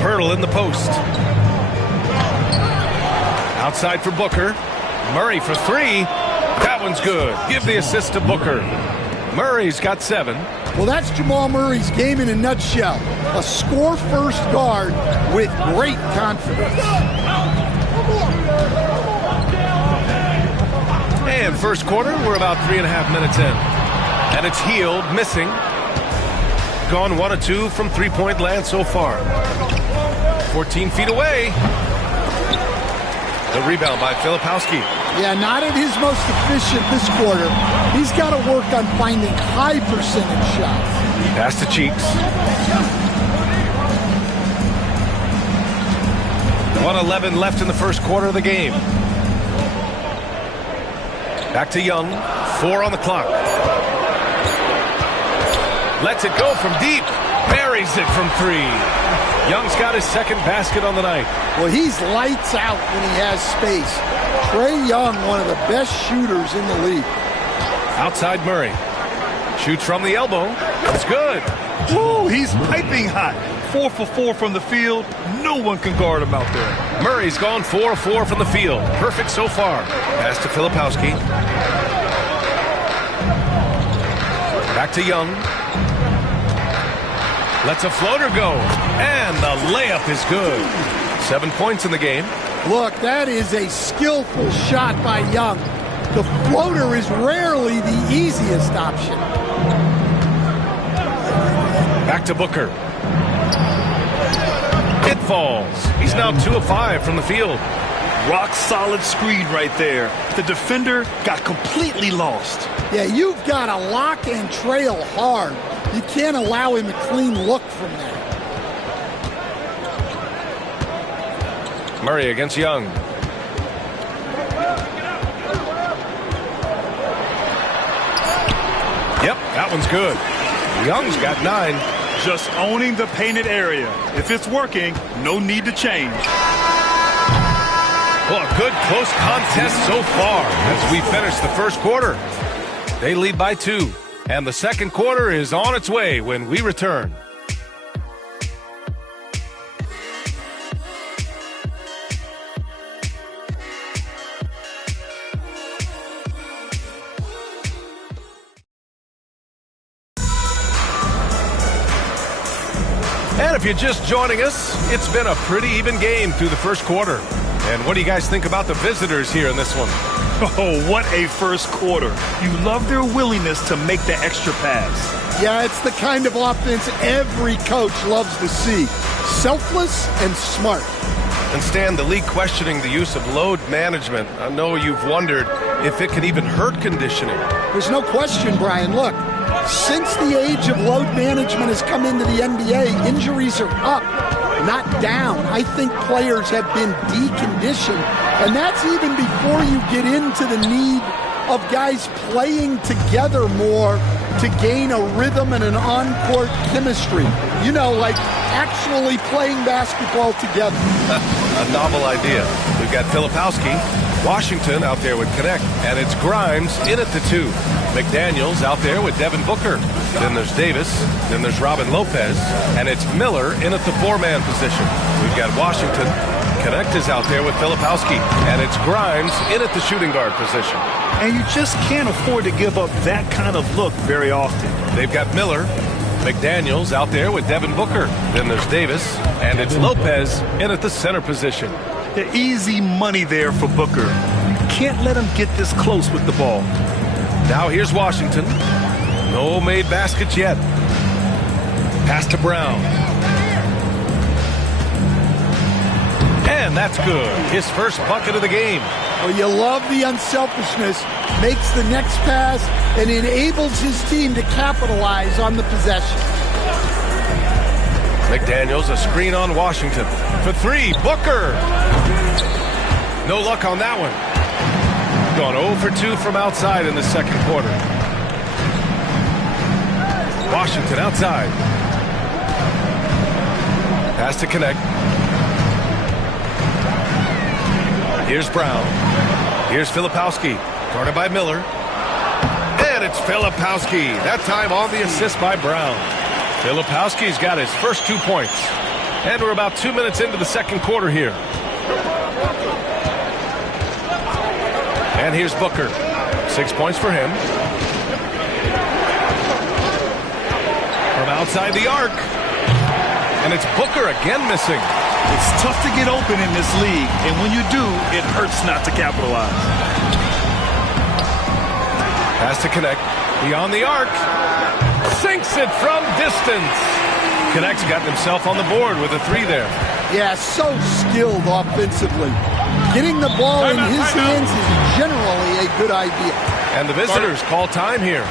Pirtle in the post. Outside for Booker. Murray for 3. That one's good. Give the assist to Booker. Murray's got 7. Well, that's Jamal Murray's game in a nutshell. A score-first guard with great confidence. And first quarter, we're about 3.5 minutes in. And it's Healed, missing. Gone 1 of 2 from three-point land so far. 14 feet away. The rebound by Filipowski. Yeah, not at his most efficient this quarter. He's got to work on finding high percentage shots. Pass to Cheeks. 1:11 left in the first quarter of the game. Back to Young. 4 on the clock. Lets it go from deep. Buries it from 3. Young's got his second basket on the night. Well, he's lights out when he has space. Trae Young, one of the best shooters in the league. Outside Murray. Shoots from the elbow. It's good. Woo, he's piping hot. 4 for 4 from the field. No one can guard him out there. Murray's gone 4 of 4 from the field. Perfect so far. Pass to Filipowski. Back to Young. Lets a floater go. And the layup is good. 7 points in the game. Look, that is a skillful shot by Young. The floater is rarely the easiest option. Back to Booker. It falls. He's now 2 of 5 from the field. Rock solid screen right there. The defender got completely lost. Yeah, you've got to lock and trail hard. You can't allow him a clean look from that. Murray against Young. Yep, that one's good. Young's got 9. Just owning the painted area. If it's working, no need to change. Well, a good close contest so far as we finish the first quarter. They lead by 2, and the second quarter is on its way when we return. And if you're just joining us, it's been a pretty even game through the first quarter. And what do you guys think about the visitors here in this one? Oh, what a first quarter. You love their willingness to make the extra pass. Yeah, it's the kind of offense every coach loves to see. Selfless and smart. And Stan, the league questioning the use of load management. I know you've wondered if it can even hurt conditioning. There's no question, Brian. Look, since the age of load management has come into the NBA, injuries are up, not down. I think players have been deconditioned, and that's even before you get into the need of guys playing together more to gain a rhythm and an on-court chemistry. You know, like actually playing basketball together. A novel idea. We've got Filipowski, Washington out there with Connect, and it's Grimes in at the 2. McDaniels out there with Devin Booker. Then there's Davis. Then there's Robin Lopez. And it's Miller in at the 4-man position. We've got Washington. Connect is out there with Filipowski. And it's Grimes in at the shooting guard position. And you just can't afford to give up that kind of look very often. They've got Miller. McDaniels out there with Devin Booker. Then there's Davis. And it's Lopez in at the center position. The easy money there for Booker. You can't let him get this close with the ball. Now here's Washington. No made baskets yet. Pass to Brown. And that's good. His first bucket of the game. Well, you love the unselfishness. Makes the next pass and enables his team to capitalize on the possession. McDaniels, a screen on Washington. For 3, Booker. No luck on that one. Gone 0 for 2 from outside in the second quarter. Washington outside. Pass to Connect. Here's Brown. Here's Filipowski. Guarded by Miller. And it's Filipowski. That time on the assist by Brown. Filipowski's got his first 2 points. And we're about 2 minutes into the second quarter here. And here's Booker. 6 points for him. From outside the arc. And it's Booker again missing. It's tough to get open in this league, and when you do, it hurts not to capitalize. Pass to Connect. Beyond the arc. Sinks it from distance. Connect's gotten himself on the board with a 3 there. Yeah, so skilled offensively. Getting the ball in his hands is generally a good idea. And the visitors call time here.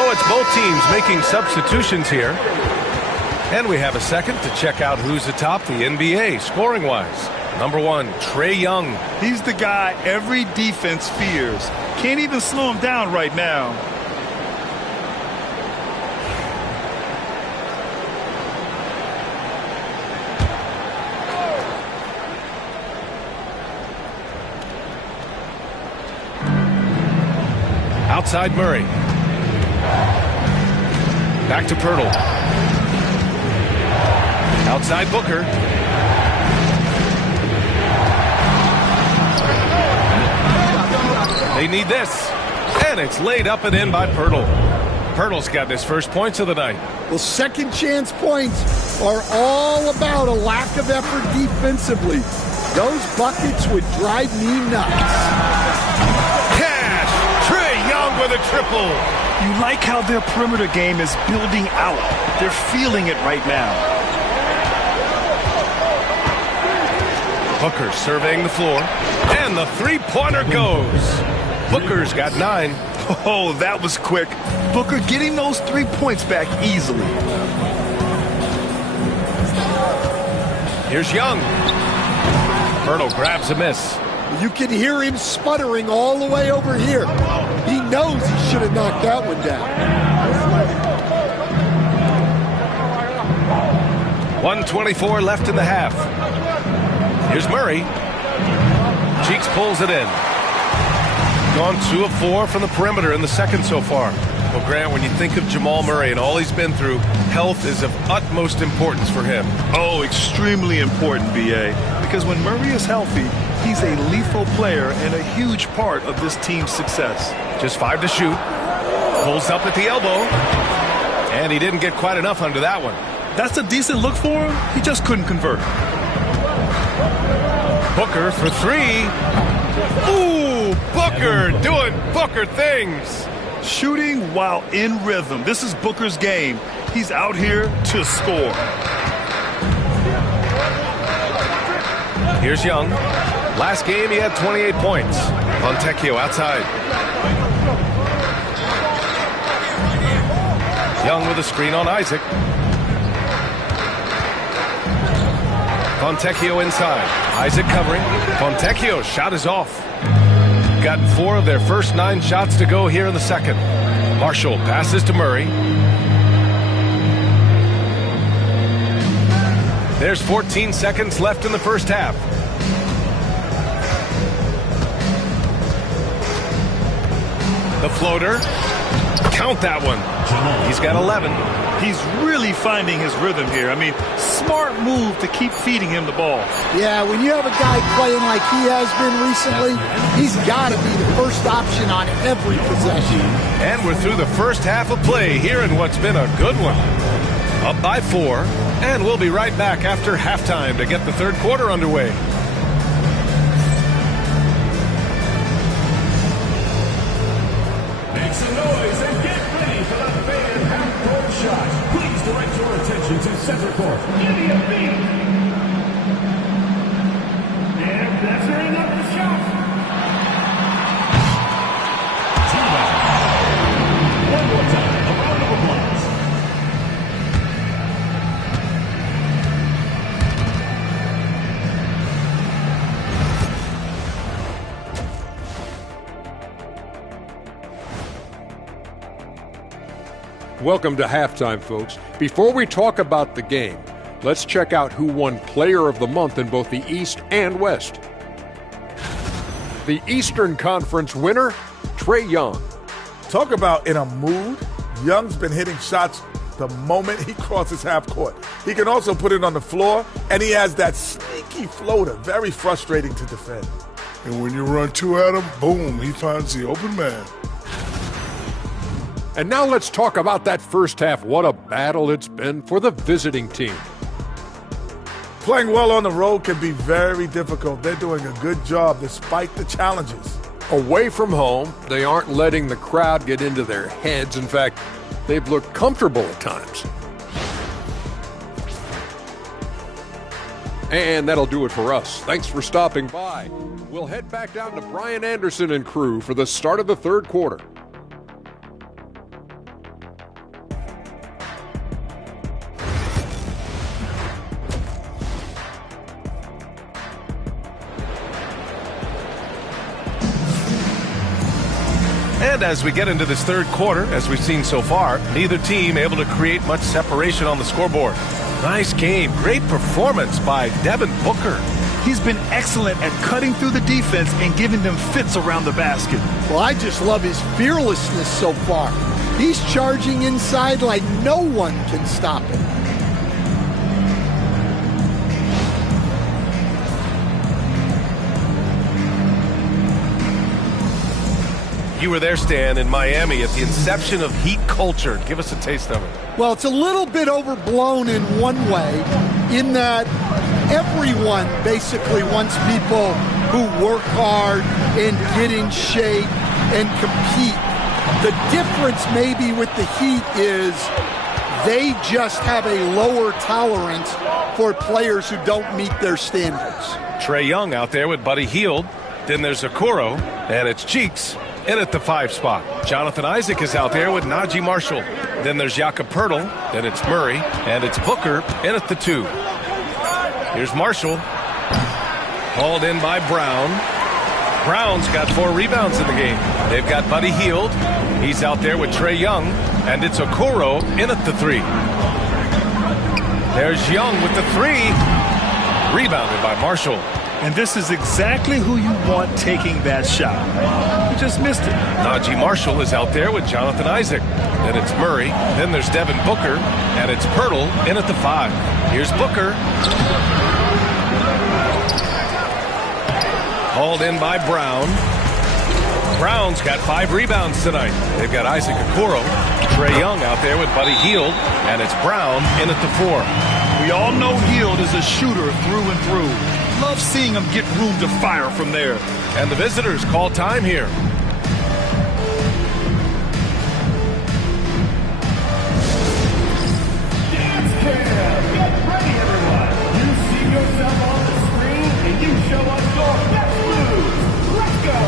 So it's both teams making substitutions here. And we have a second to check out who's atop the NBA scoring-wise. Number 1, Trae Young. He's the guy every defense fears. Can't even slow him down right now. Outside Murray. Back to Pirtle. Outside Booker. They need this. And it's laid up and in by Pirtle. Pirtle's got his first points of the night. Well, second chance points are all about a lack of effort defensively. Those buckets would drive me nuts. With a triple. You like how their perimeter game is building out. They're feeling it right now. Booker surveying the floor. And the three-pointer goes. Booker's got 9. Oh, that was quick. Booker getting those 3 points back easily. Here's Young. Pirtle grabs a miss. You can hear him sputtering all the way over here. He knows he should have knocked that one down. 1:24 left in the half. Here's Murray. Cheeks pulls it in. Gone 2 of 4 from the perimeter in the second so far. Well, Grant, when you think of Jamal Murray and all he's been through, health is of utmost importance for him. Oh, extremely important, B.A. Because when Murray is healthy, he's a lethal player and a huge part of this team's success. Just 5 to shoot. Pulls up at the elbow. And he didn't get quite enough under that one. That's a decent look for him. He just couldn't convert. Booker for 3. Ooh, Booker doing Booker things. Shooting while in rhythm. This is Booker's game. He's out here to score. Here's Young. Last game, he had 28 points. Fontecchio outside. Young with a screen on Isaac. Fontecchio inside. Isaac covering. Fontecchio's shot is off. Gotten 4 of their first 9 shots to go here in the second. Marshall passes to Murray. There's 14 seconds left in the first half. The floater. Count that one. He's got 11. He's really finding his rhythm here. I mean, smart move to keep feeding him the ball. Yeah, when you have a guy playing like he has been recently, he's got to be the first option on every possession. And we're through the first half of play here in what's been a good one. Up by 4, and we'll be right back after halftime to get the third quarter underway. Make some noise and get ready for the famed half-court shot. Please direct your attention to center court. Give me a beat. And that's bringing up the shot. One more time, a round of applause. Welcome to halftime, folks. Before we talk about the game, let's check out who won Player of the Month in both the East and West. The Eastern Conference winner, Trae Young. Talk about in a mood. Young's been hitting shots the moment he crosses half court. He can also put it on the floor, and he has that sneaky floater. Very frustrating to defend. And when you run 2 at him, boom, he finds the open man. And now let's talk about that first half. What a battle it's been for the visiting team. Playing well on the road can be very difficult. They're doing a good job despite the challenges. Away from home, they aren't letting the crowd get into their heads. In fact, they've looked comfortable at times. And that'll do it for us. Thanks for stopping by. We'll head back down to Brian Anderson and crew for the start of the third quarter. And as we get into this third quarter, as we've seen so far, neither team able to create much separation on the scoreboard. Nice game. Great performance by Devin Booker. He's been excellent at cutting through the defense and giving them fits around the basket. Well, I just love his fearlessness so far. He's charging inside like no one can stop him. You were there, Stan, in Miami at the inception of Heat culture. Give us a taste of it. Well, it's a little bit overblown in one way, in that everyone basically wants people who work hard and get in shape and compete. The difference maybe with the Heat is they just have a lower tolerance for players who don't meet their standards. Trae Young out there with Buddy Hield. Then there's Okoro, and it's Cheeks in at the 5 spot. Jonathan Isaac is out there with Najee Marshall. Then there's Jakob Poeltl. Then it's Murray, and it's Booker in at the 2. Here's Marshall. Hauled in by Brown. Brown's got 4 rebounds in the game. They've got Buddy Hield. He's out there with Trae Young, and it's Okoro in at the 3. There's Young with the 3. Rebounded by Marshall. And this is exactly who you want taking that shot. You just missed it. Najee Marshall is out there with Jonathan Isaac. Then it's Murray. Then there's Devin Booker. And it's Poeltl in at the 5. Here's Booker. Hauled in by Brown. Brown's got 5 rebounds tonight. They've got Isaac Okoro. Trae Young out there with Buddy Hield. And it's Brown in at the 4. We all know Hield is a shooter through and through. Love seeing him get room to fire from there. And the visitors call time here. Dance Cam! Get ready, everyone! You see yourself on the screen, and you show us your best moves. Let's go!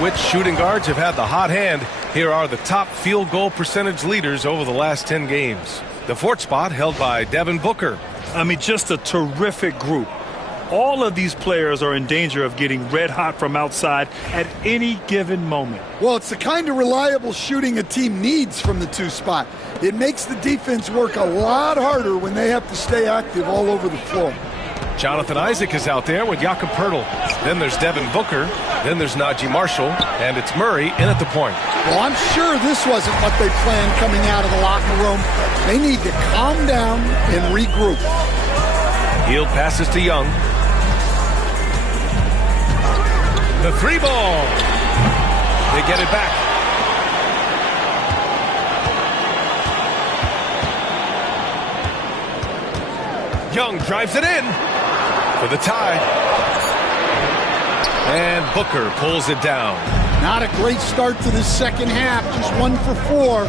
Which shooting guards have had the hot hand? Here are the top field goal percentage leaders over the last 10 games. The 4th spot held by Devin Booker. I mean, just a terrific group. All of these players are in danger of getting red hot from outside at any given moment. Well, it's the kind of reliable shooting a team needs from the 2 spot. It makes the defense work a lot harder when they have to stay active all over the floor. Jonathan Isaac is out there with Jakob Poeltl. Then there's Devin Booker. Then there's Najee Marshall. And it's Murray in at the point. Well, I'm sure this wasn't what they planned coming out of the locker room. They need to calm down and regroup. Hield passes to Young. The 3 ball. They get it back. Young drives it in for the tie. And Booker pulls it down. Not a great start to this second half. Just 1 for 4.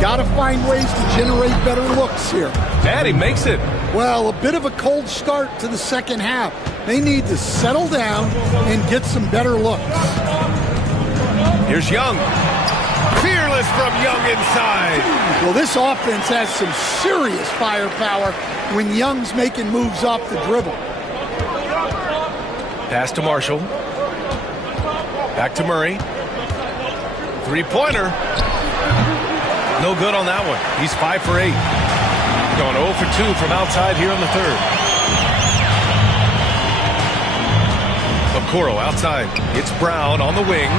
Got to find ways to generate better looks here. And he makes it. Well, a bit of a cold start to the second half. They need to settle down and get some better looks. Here's Young. Fearless from Young inside. Well, this offense has some serious firepower when Young's making moves off the dribble. Pass to Marshall. Back to Murray. 3-pointer. No good on that one. He's 5 for 8. Going 0 for 2 from outside here in the third. Okoro outside. It's Brown on the wing.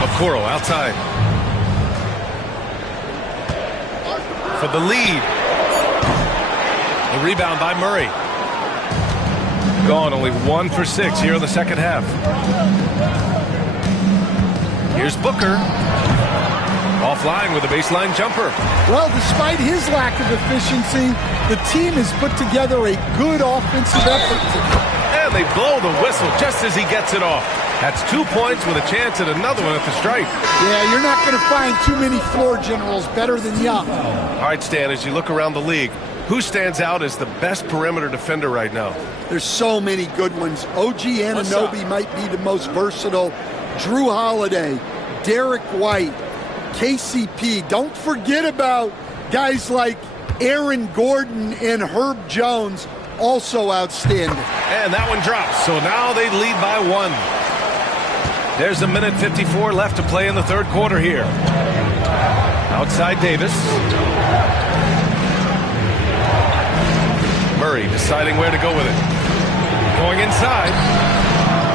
Okoro outside. For the lead. The rebound by Murray. Gone only 1 for 6 here in the second half. Here's Booker. Offline with a baseline jumper. Well, despite his lack of efficiency, the team has put together a good offensive effort today. And they blow the whistle just as he gets it off. That's 2 points with a chance at another one at the stripe. Yeah, you're not going to find too many floor generals better than Young. All right, Stan, as you look around the league, who stands out as the best perimeter defender right now? There's so many good ones. OG Anunoby might be the most versatile. Drew Holiday, Derek White, KCP. Don't forget about guys like Aaron Gordon and Herb Jones, also outstanding. And that one drops, so now they lead by 1. There's a minute 54 left to play in the third quarter here. Outside Davis. Murray deciding where to go with it. Going inside.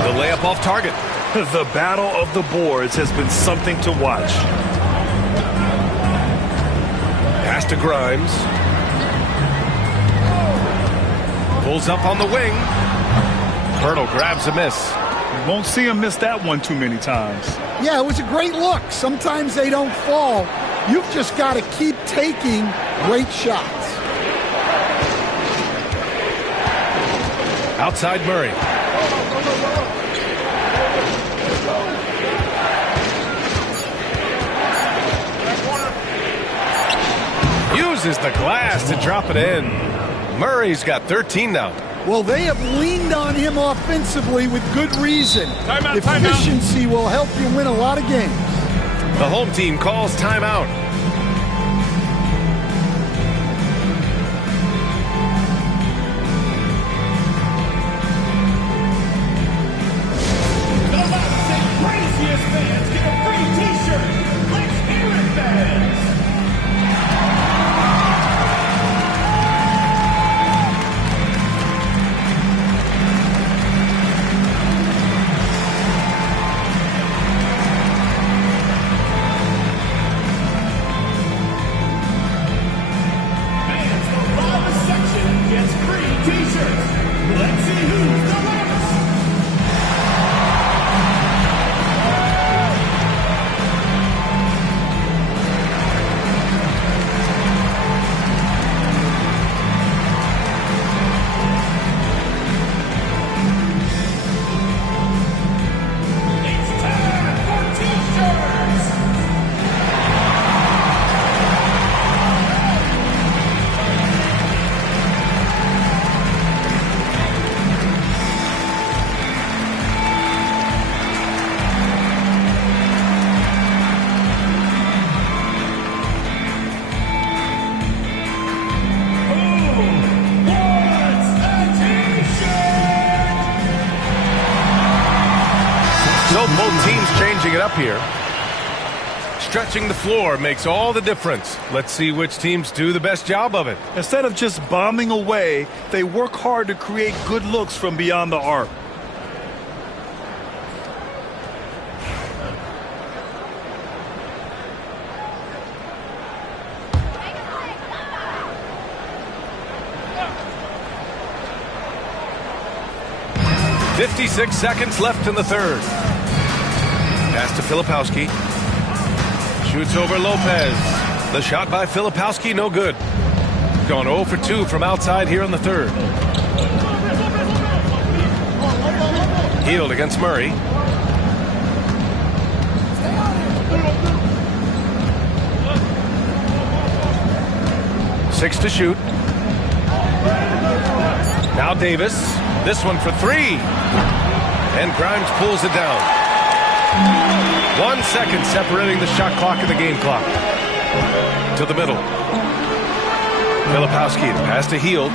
The layup off target. The battle of the boards has been something to watch. Pass to Grimes. Pulls up on the wing. Hurdle grabs a miss. You won't see him miss that one too many times. Yeah, it was a great look. Sometimes they don't fall. You've just got to keep taking great shots. Outside Murray. Uses the glass to drop it in. Murray's got 13 now. Well, they have leaned on him offensively with good reason. Timeout, Efficiency will help you win a lot of games. The home team calls timeout. The loudest and craziest fans get a free t-shirt. Let's hear it, fans. Fans, the loudest section gets free t-shirts. Let's see who's the loudest. It's time for t-shirts. So both teams changing it up here. Stretching the floor makes all the difference. Let's see which teams do the best job of it. Instead of just bombing away, they work hard to create good looks from beyond the arc. .56 seconds left in the third. Pass to Filipowski. Shoots over Lopez. The shot by Filipowski, no good. Going 0 for 2 from outside here in the third. Healed against Murray. Six to shoot. Now Davis. This one for 3. And Grimes pulls it down. 1 second separating the shot clock and the game clock. To the middle. Filipowski, the pass to Heald.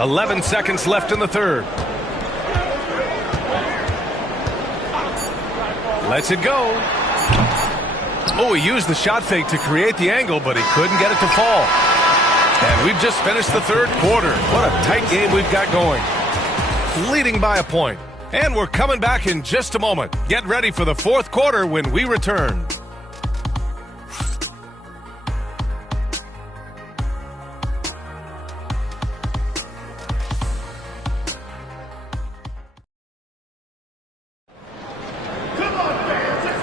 11 seconds left in the third. Lets it go. Oh, he used the shot fake to create the angle, but he couldn't get it to fall. And we've just finished the third quarter. What a tight game we've got going. Leading by a point. And we're coming back in just a moment. Get ready for the fourth quarter when we return.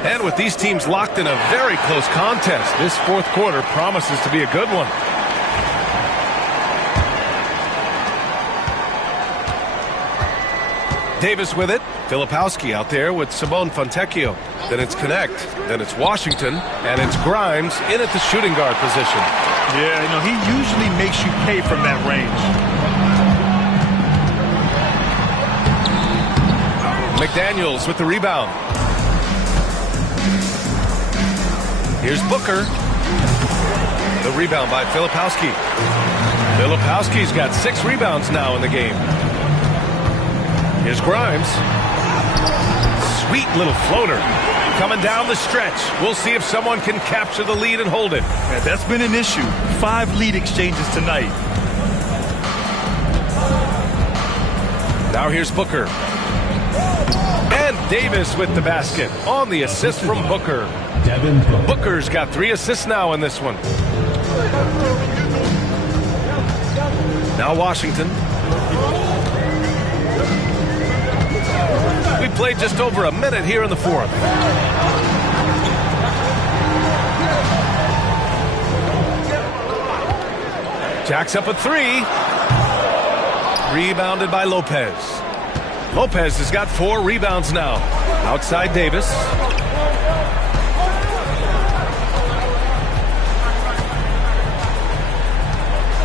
And with these teams locked in a very close contest, this fourth quarter promises to be a good one. Davis with it. Filipowski out there with Simone Fontecchio. Then it's Connect. Then it's Washington. And it's Grimes in at the shooting guard position. Yeah, you know, he usually makes you pay from that range. McDaniels with the rebound. Here's Booker. The rebound by Filipowski. Filipowski's got 6 rebounds now in the game. Here's Grimes. Sweet little floater. Coming down the stretch. We'll see if someone can capture the lead and hold it. Yeah, that's been an issue. 5 lead exchanges tonight. Now here's Booker. And Davis with the basket on the assist from Booker. Booker's got 3 assists now in this one. Now Washington. We played just over a minute here in the fourth. Jacks up a 3. Rebounded by Lopez. Lopez has got 4 rebounds now. Outside Davis.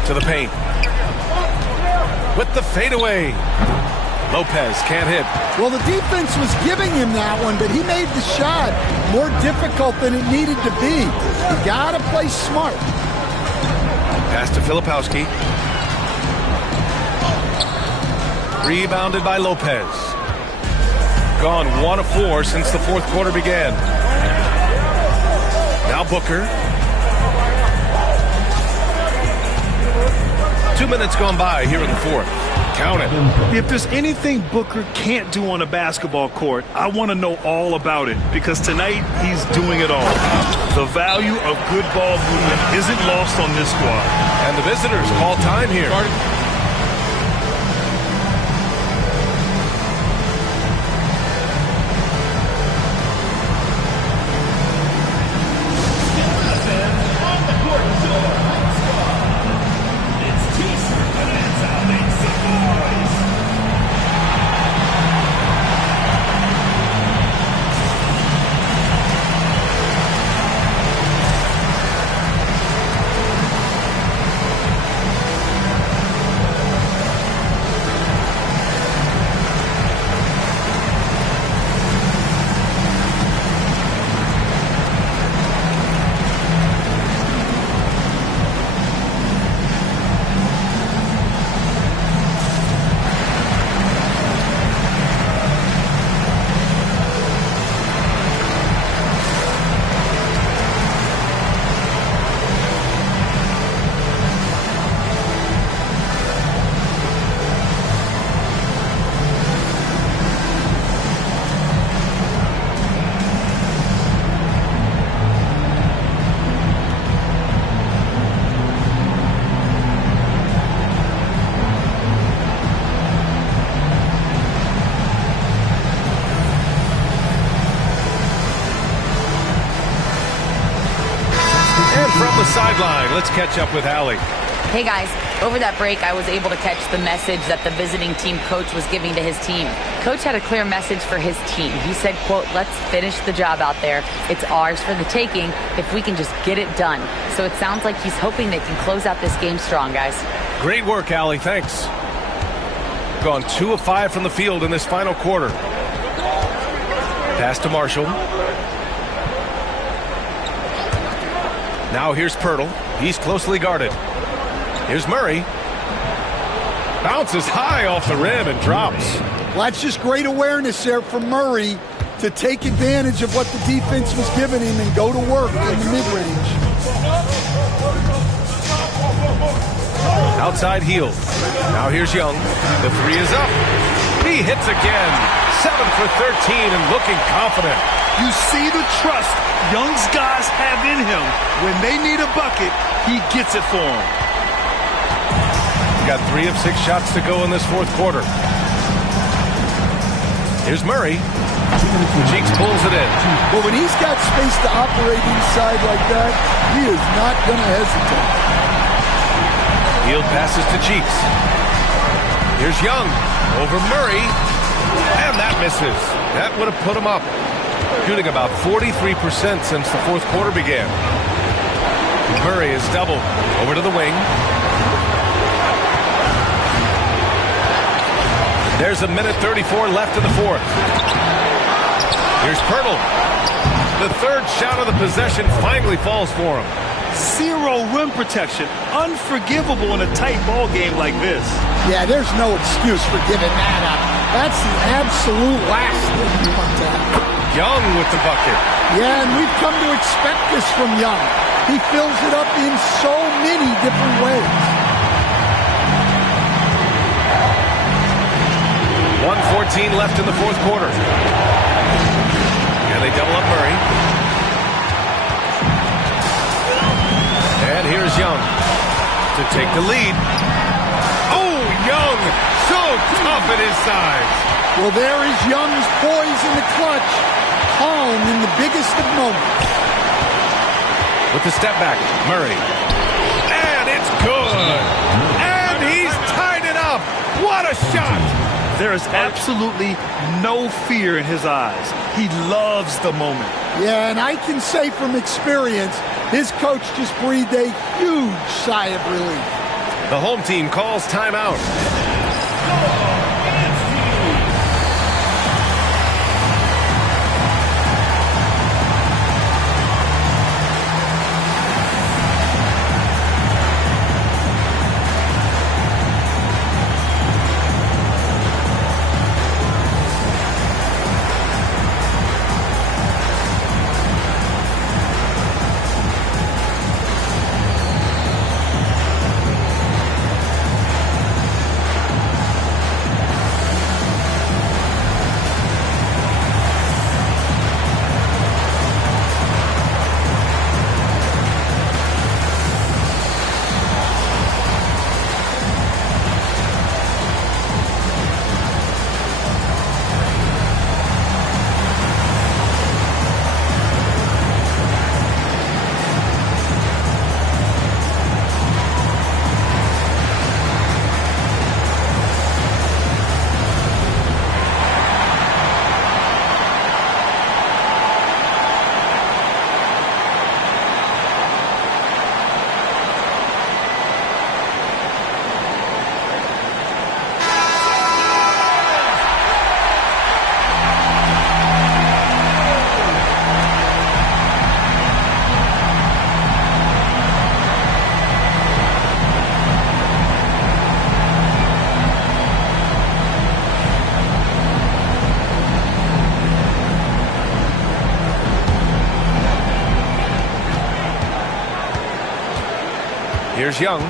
To the paint. With the fadeaway. Lopez can't hit. Well, the defense was giving him that one, but he made the shot more difficult than it needed to be. You got to play smart. Pass to Filipowski. Rebounded by Lopez. Gone 1 of 4 since the fourth quarter began. Now Booker. 2 minutes gone by here in the fourth. Count it. If there's anything Booker can't do on a basketball court, I want to know all about it, because tonight he's doing it all. The value of good ball movement isn't lost on this squad. And the visitors call time here. From the sideline, let's catch up with Allie. Hey guys, over that break I was able to catch the message that the visiting team coach was giving to his team. Coach had a clear message for his team. He said, quote, "Let's finish the job out there. It's ours for the taking if we can just get it done." So it sounds like he's hoping they can close out this game strong, guys. Great work, Allie. Thanks. Gone 2 of 5 from the field in this final quarter. Pass to Marshall. Now here's Pirtle. He's closely guarded. Here's Murray. Bounces high off the rim and drops. Well, that's just great awareness there from Murray to take advantage of what the defense was giving him and go to work in the mid-range. Outside heel. Now here's Young. The three is up. He hits again. 7 for 13 and looking confident. You see the trust Young's guys have in him. When they need a bucket, he gets it for them. Got 3 of 6 shots to go in this fourth quarter. Here's Murray. Cheeks pulls it in. Well, when he's got space to operate inside like that, he is not going to hesitate. Field passes to Cheeks. Here's Young over Murray. And that misses. That would have put him up. Shooting about 43% since the fourth quarter began. Murray is doubled. Over to the wing. There's a minute 34 left in the fourth. Here's Pirtle. The third shot of the possession finally falls for him. Zero rim protection. Unforgivable in a tight ball game like this. Yeah, there's no excuse for giving that up. That's the absolute last thing you want to have. Young with the bucket. Yeah, and we've come to expect this from Young. He fills it up in so many different ways. 1:14 left in the fourth quarter. And they double up Murray. And here's Young to take the lead. Oh, Young, so tough at his size. Well, there is Young's poise in the clutch. Calm in the biggest of moments. With the step back, Murray. And it's good. And he's tied it up. What a shot. There is absolutely no fear in his eyes. He loves the moment. Yeah, and I can say from experience, his coach just breathed a huge sigh of relief. The home team calls timeout. Here's Young.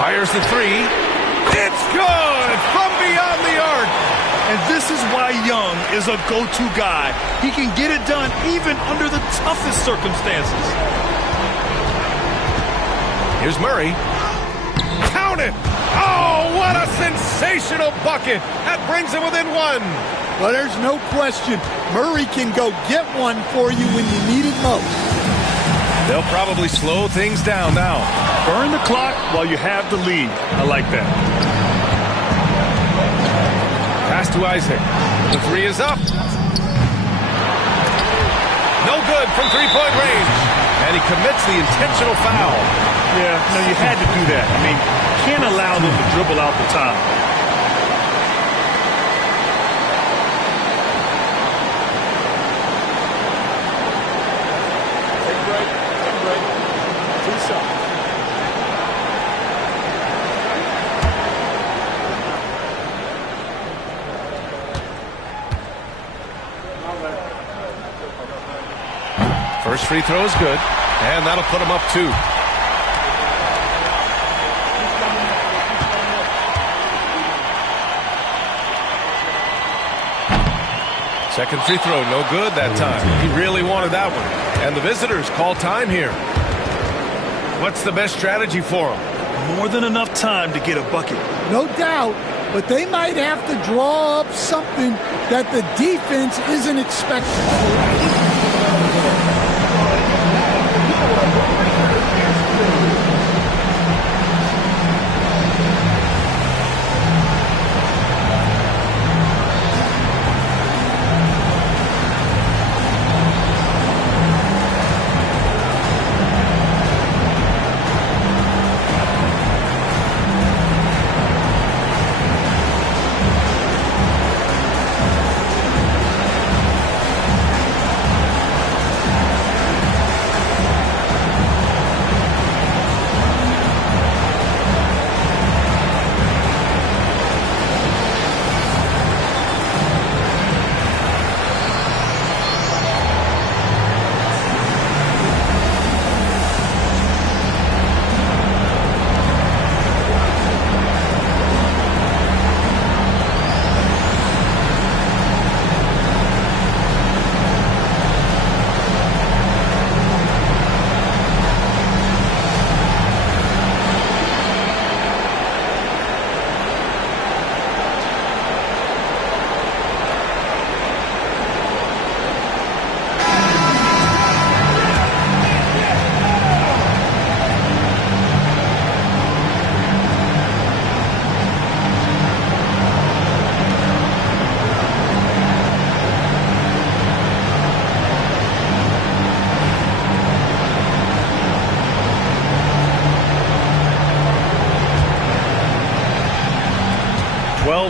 Fires the three. It's good from beyond the arc. And this is why Young is a go-to guy. He can get it done even under the toughest circumstances. Here's Murray. Count it! Oh, what a sensational bucket! That brings him within one. Well, there's no question. Murray can go get one for you when you need it most. They'll probably slow things down now. Burn the clock while you have the lead. I like that. Pass to Isaac. The three is up. No good from three-point range. And he commits the intentional foul. Yeah, no, you had to do that. I mean, can't allow them to dribble out the time. First free throw is good, and that'll put him up 2. Second free throw, no good that time. He really wanted that one. And the visitors call time here. What's the best strategy for him? More than enough time to get a bucket. No doubt, but they might have to draw up something that the defense isn't expecting.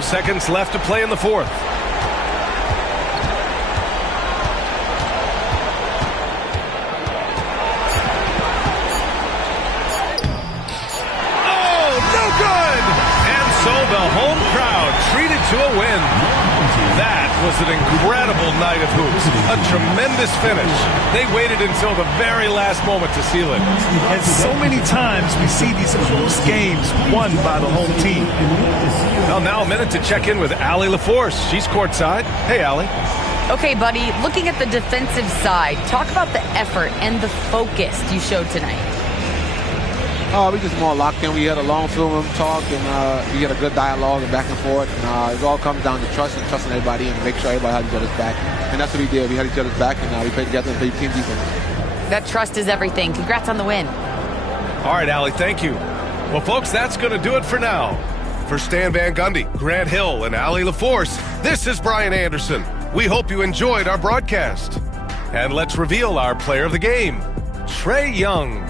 Seconds left to play in the fourth. Oh, no good! And so the home crowd treated to a win. That was an incredible night of hoops. A tremendous finish. They waited until the very last moment to seal it. And so many times we see these close games won by the home team. Well, now a minute to check in with Allie LaForce. She's courtside. Hey, Allie. Okay, buddy, looking at the defensive side, talk about the effort and the focus you showed tonight. We just more locked in. We had a long film room talk, and we had a good dialogue and back and forth. And it all comes down to trust and trusting everybody and make sure everybody has each other's back. And that's what we did. We had each other's back, and we played together and played team defense. That trust is everything. Congrats on the win. All right, Allie, thank you. Well, folks, that's going to do it for now. For Stan Van Gundy, Grant Hill, and Allie LaForce, this is Brian Anderson. We hope you enjoyed our broadcast. And let's reveal our player of the game, Trae Young.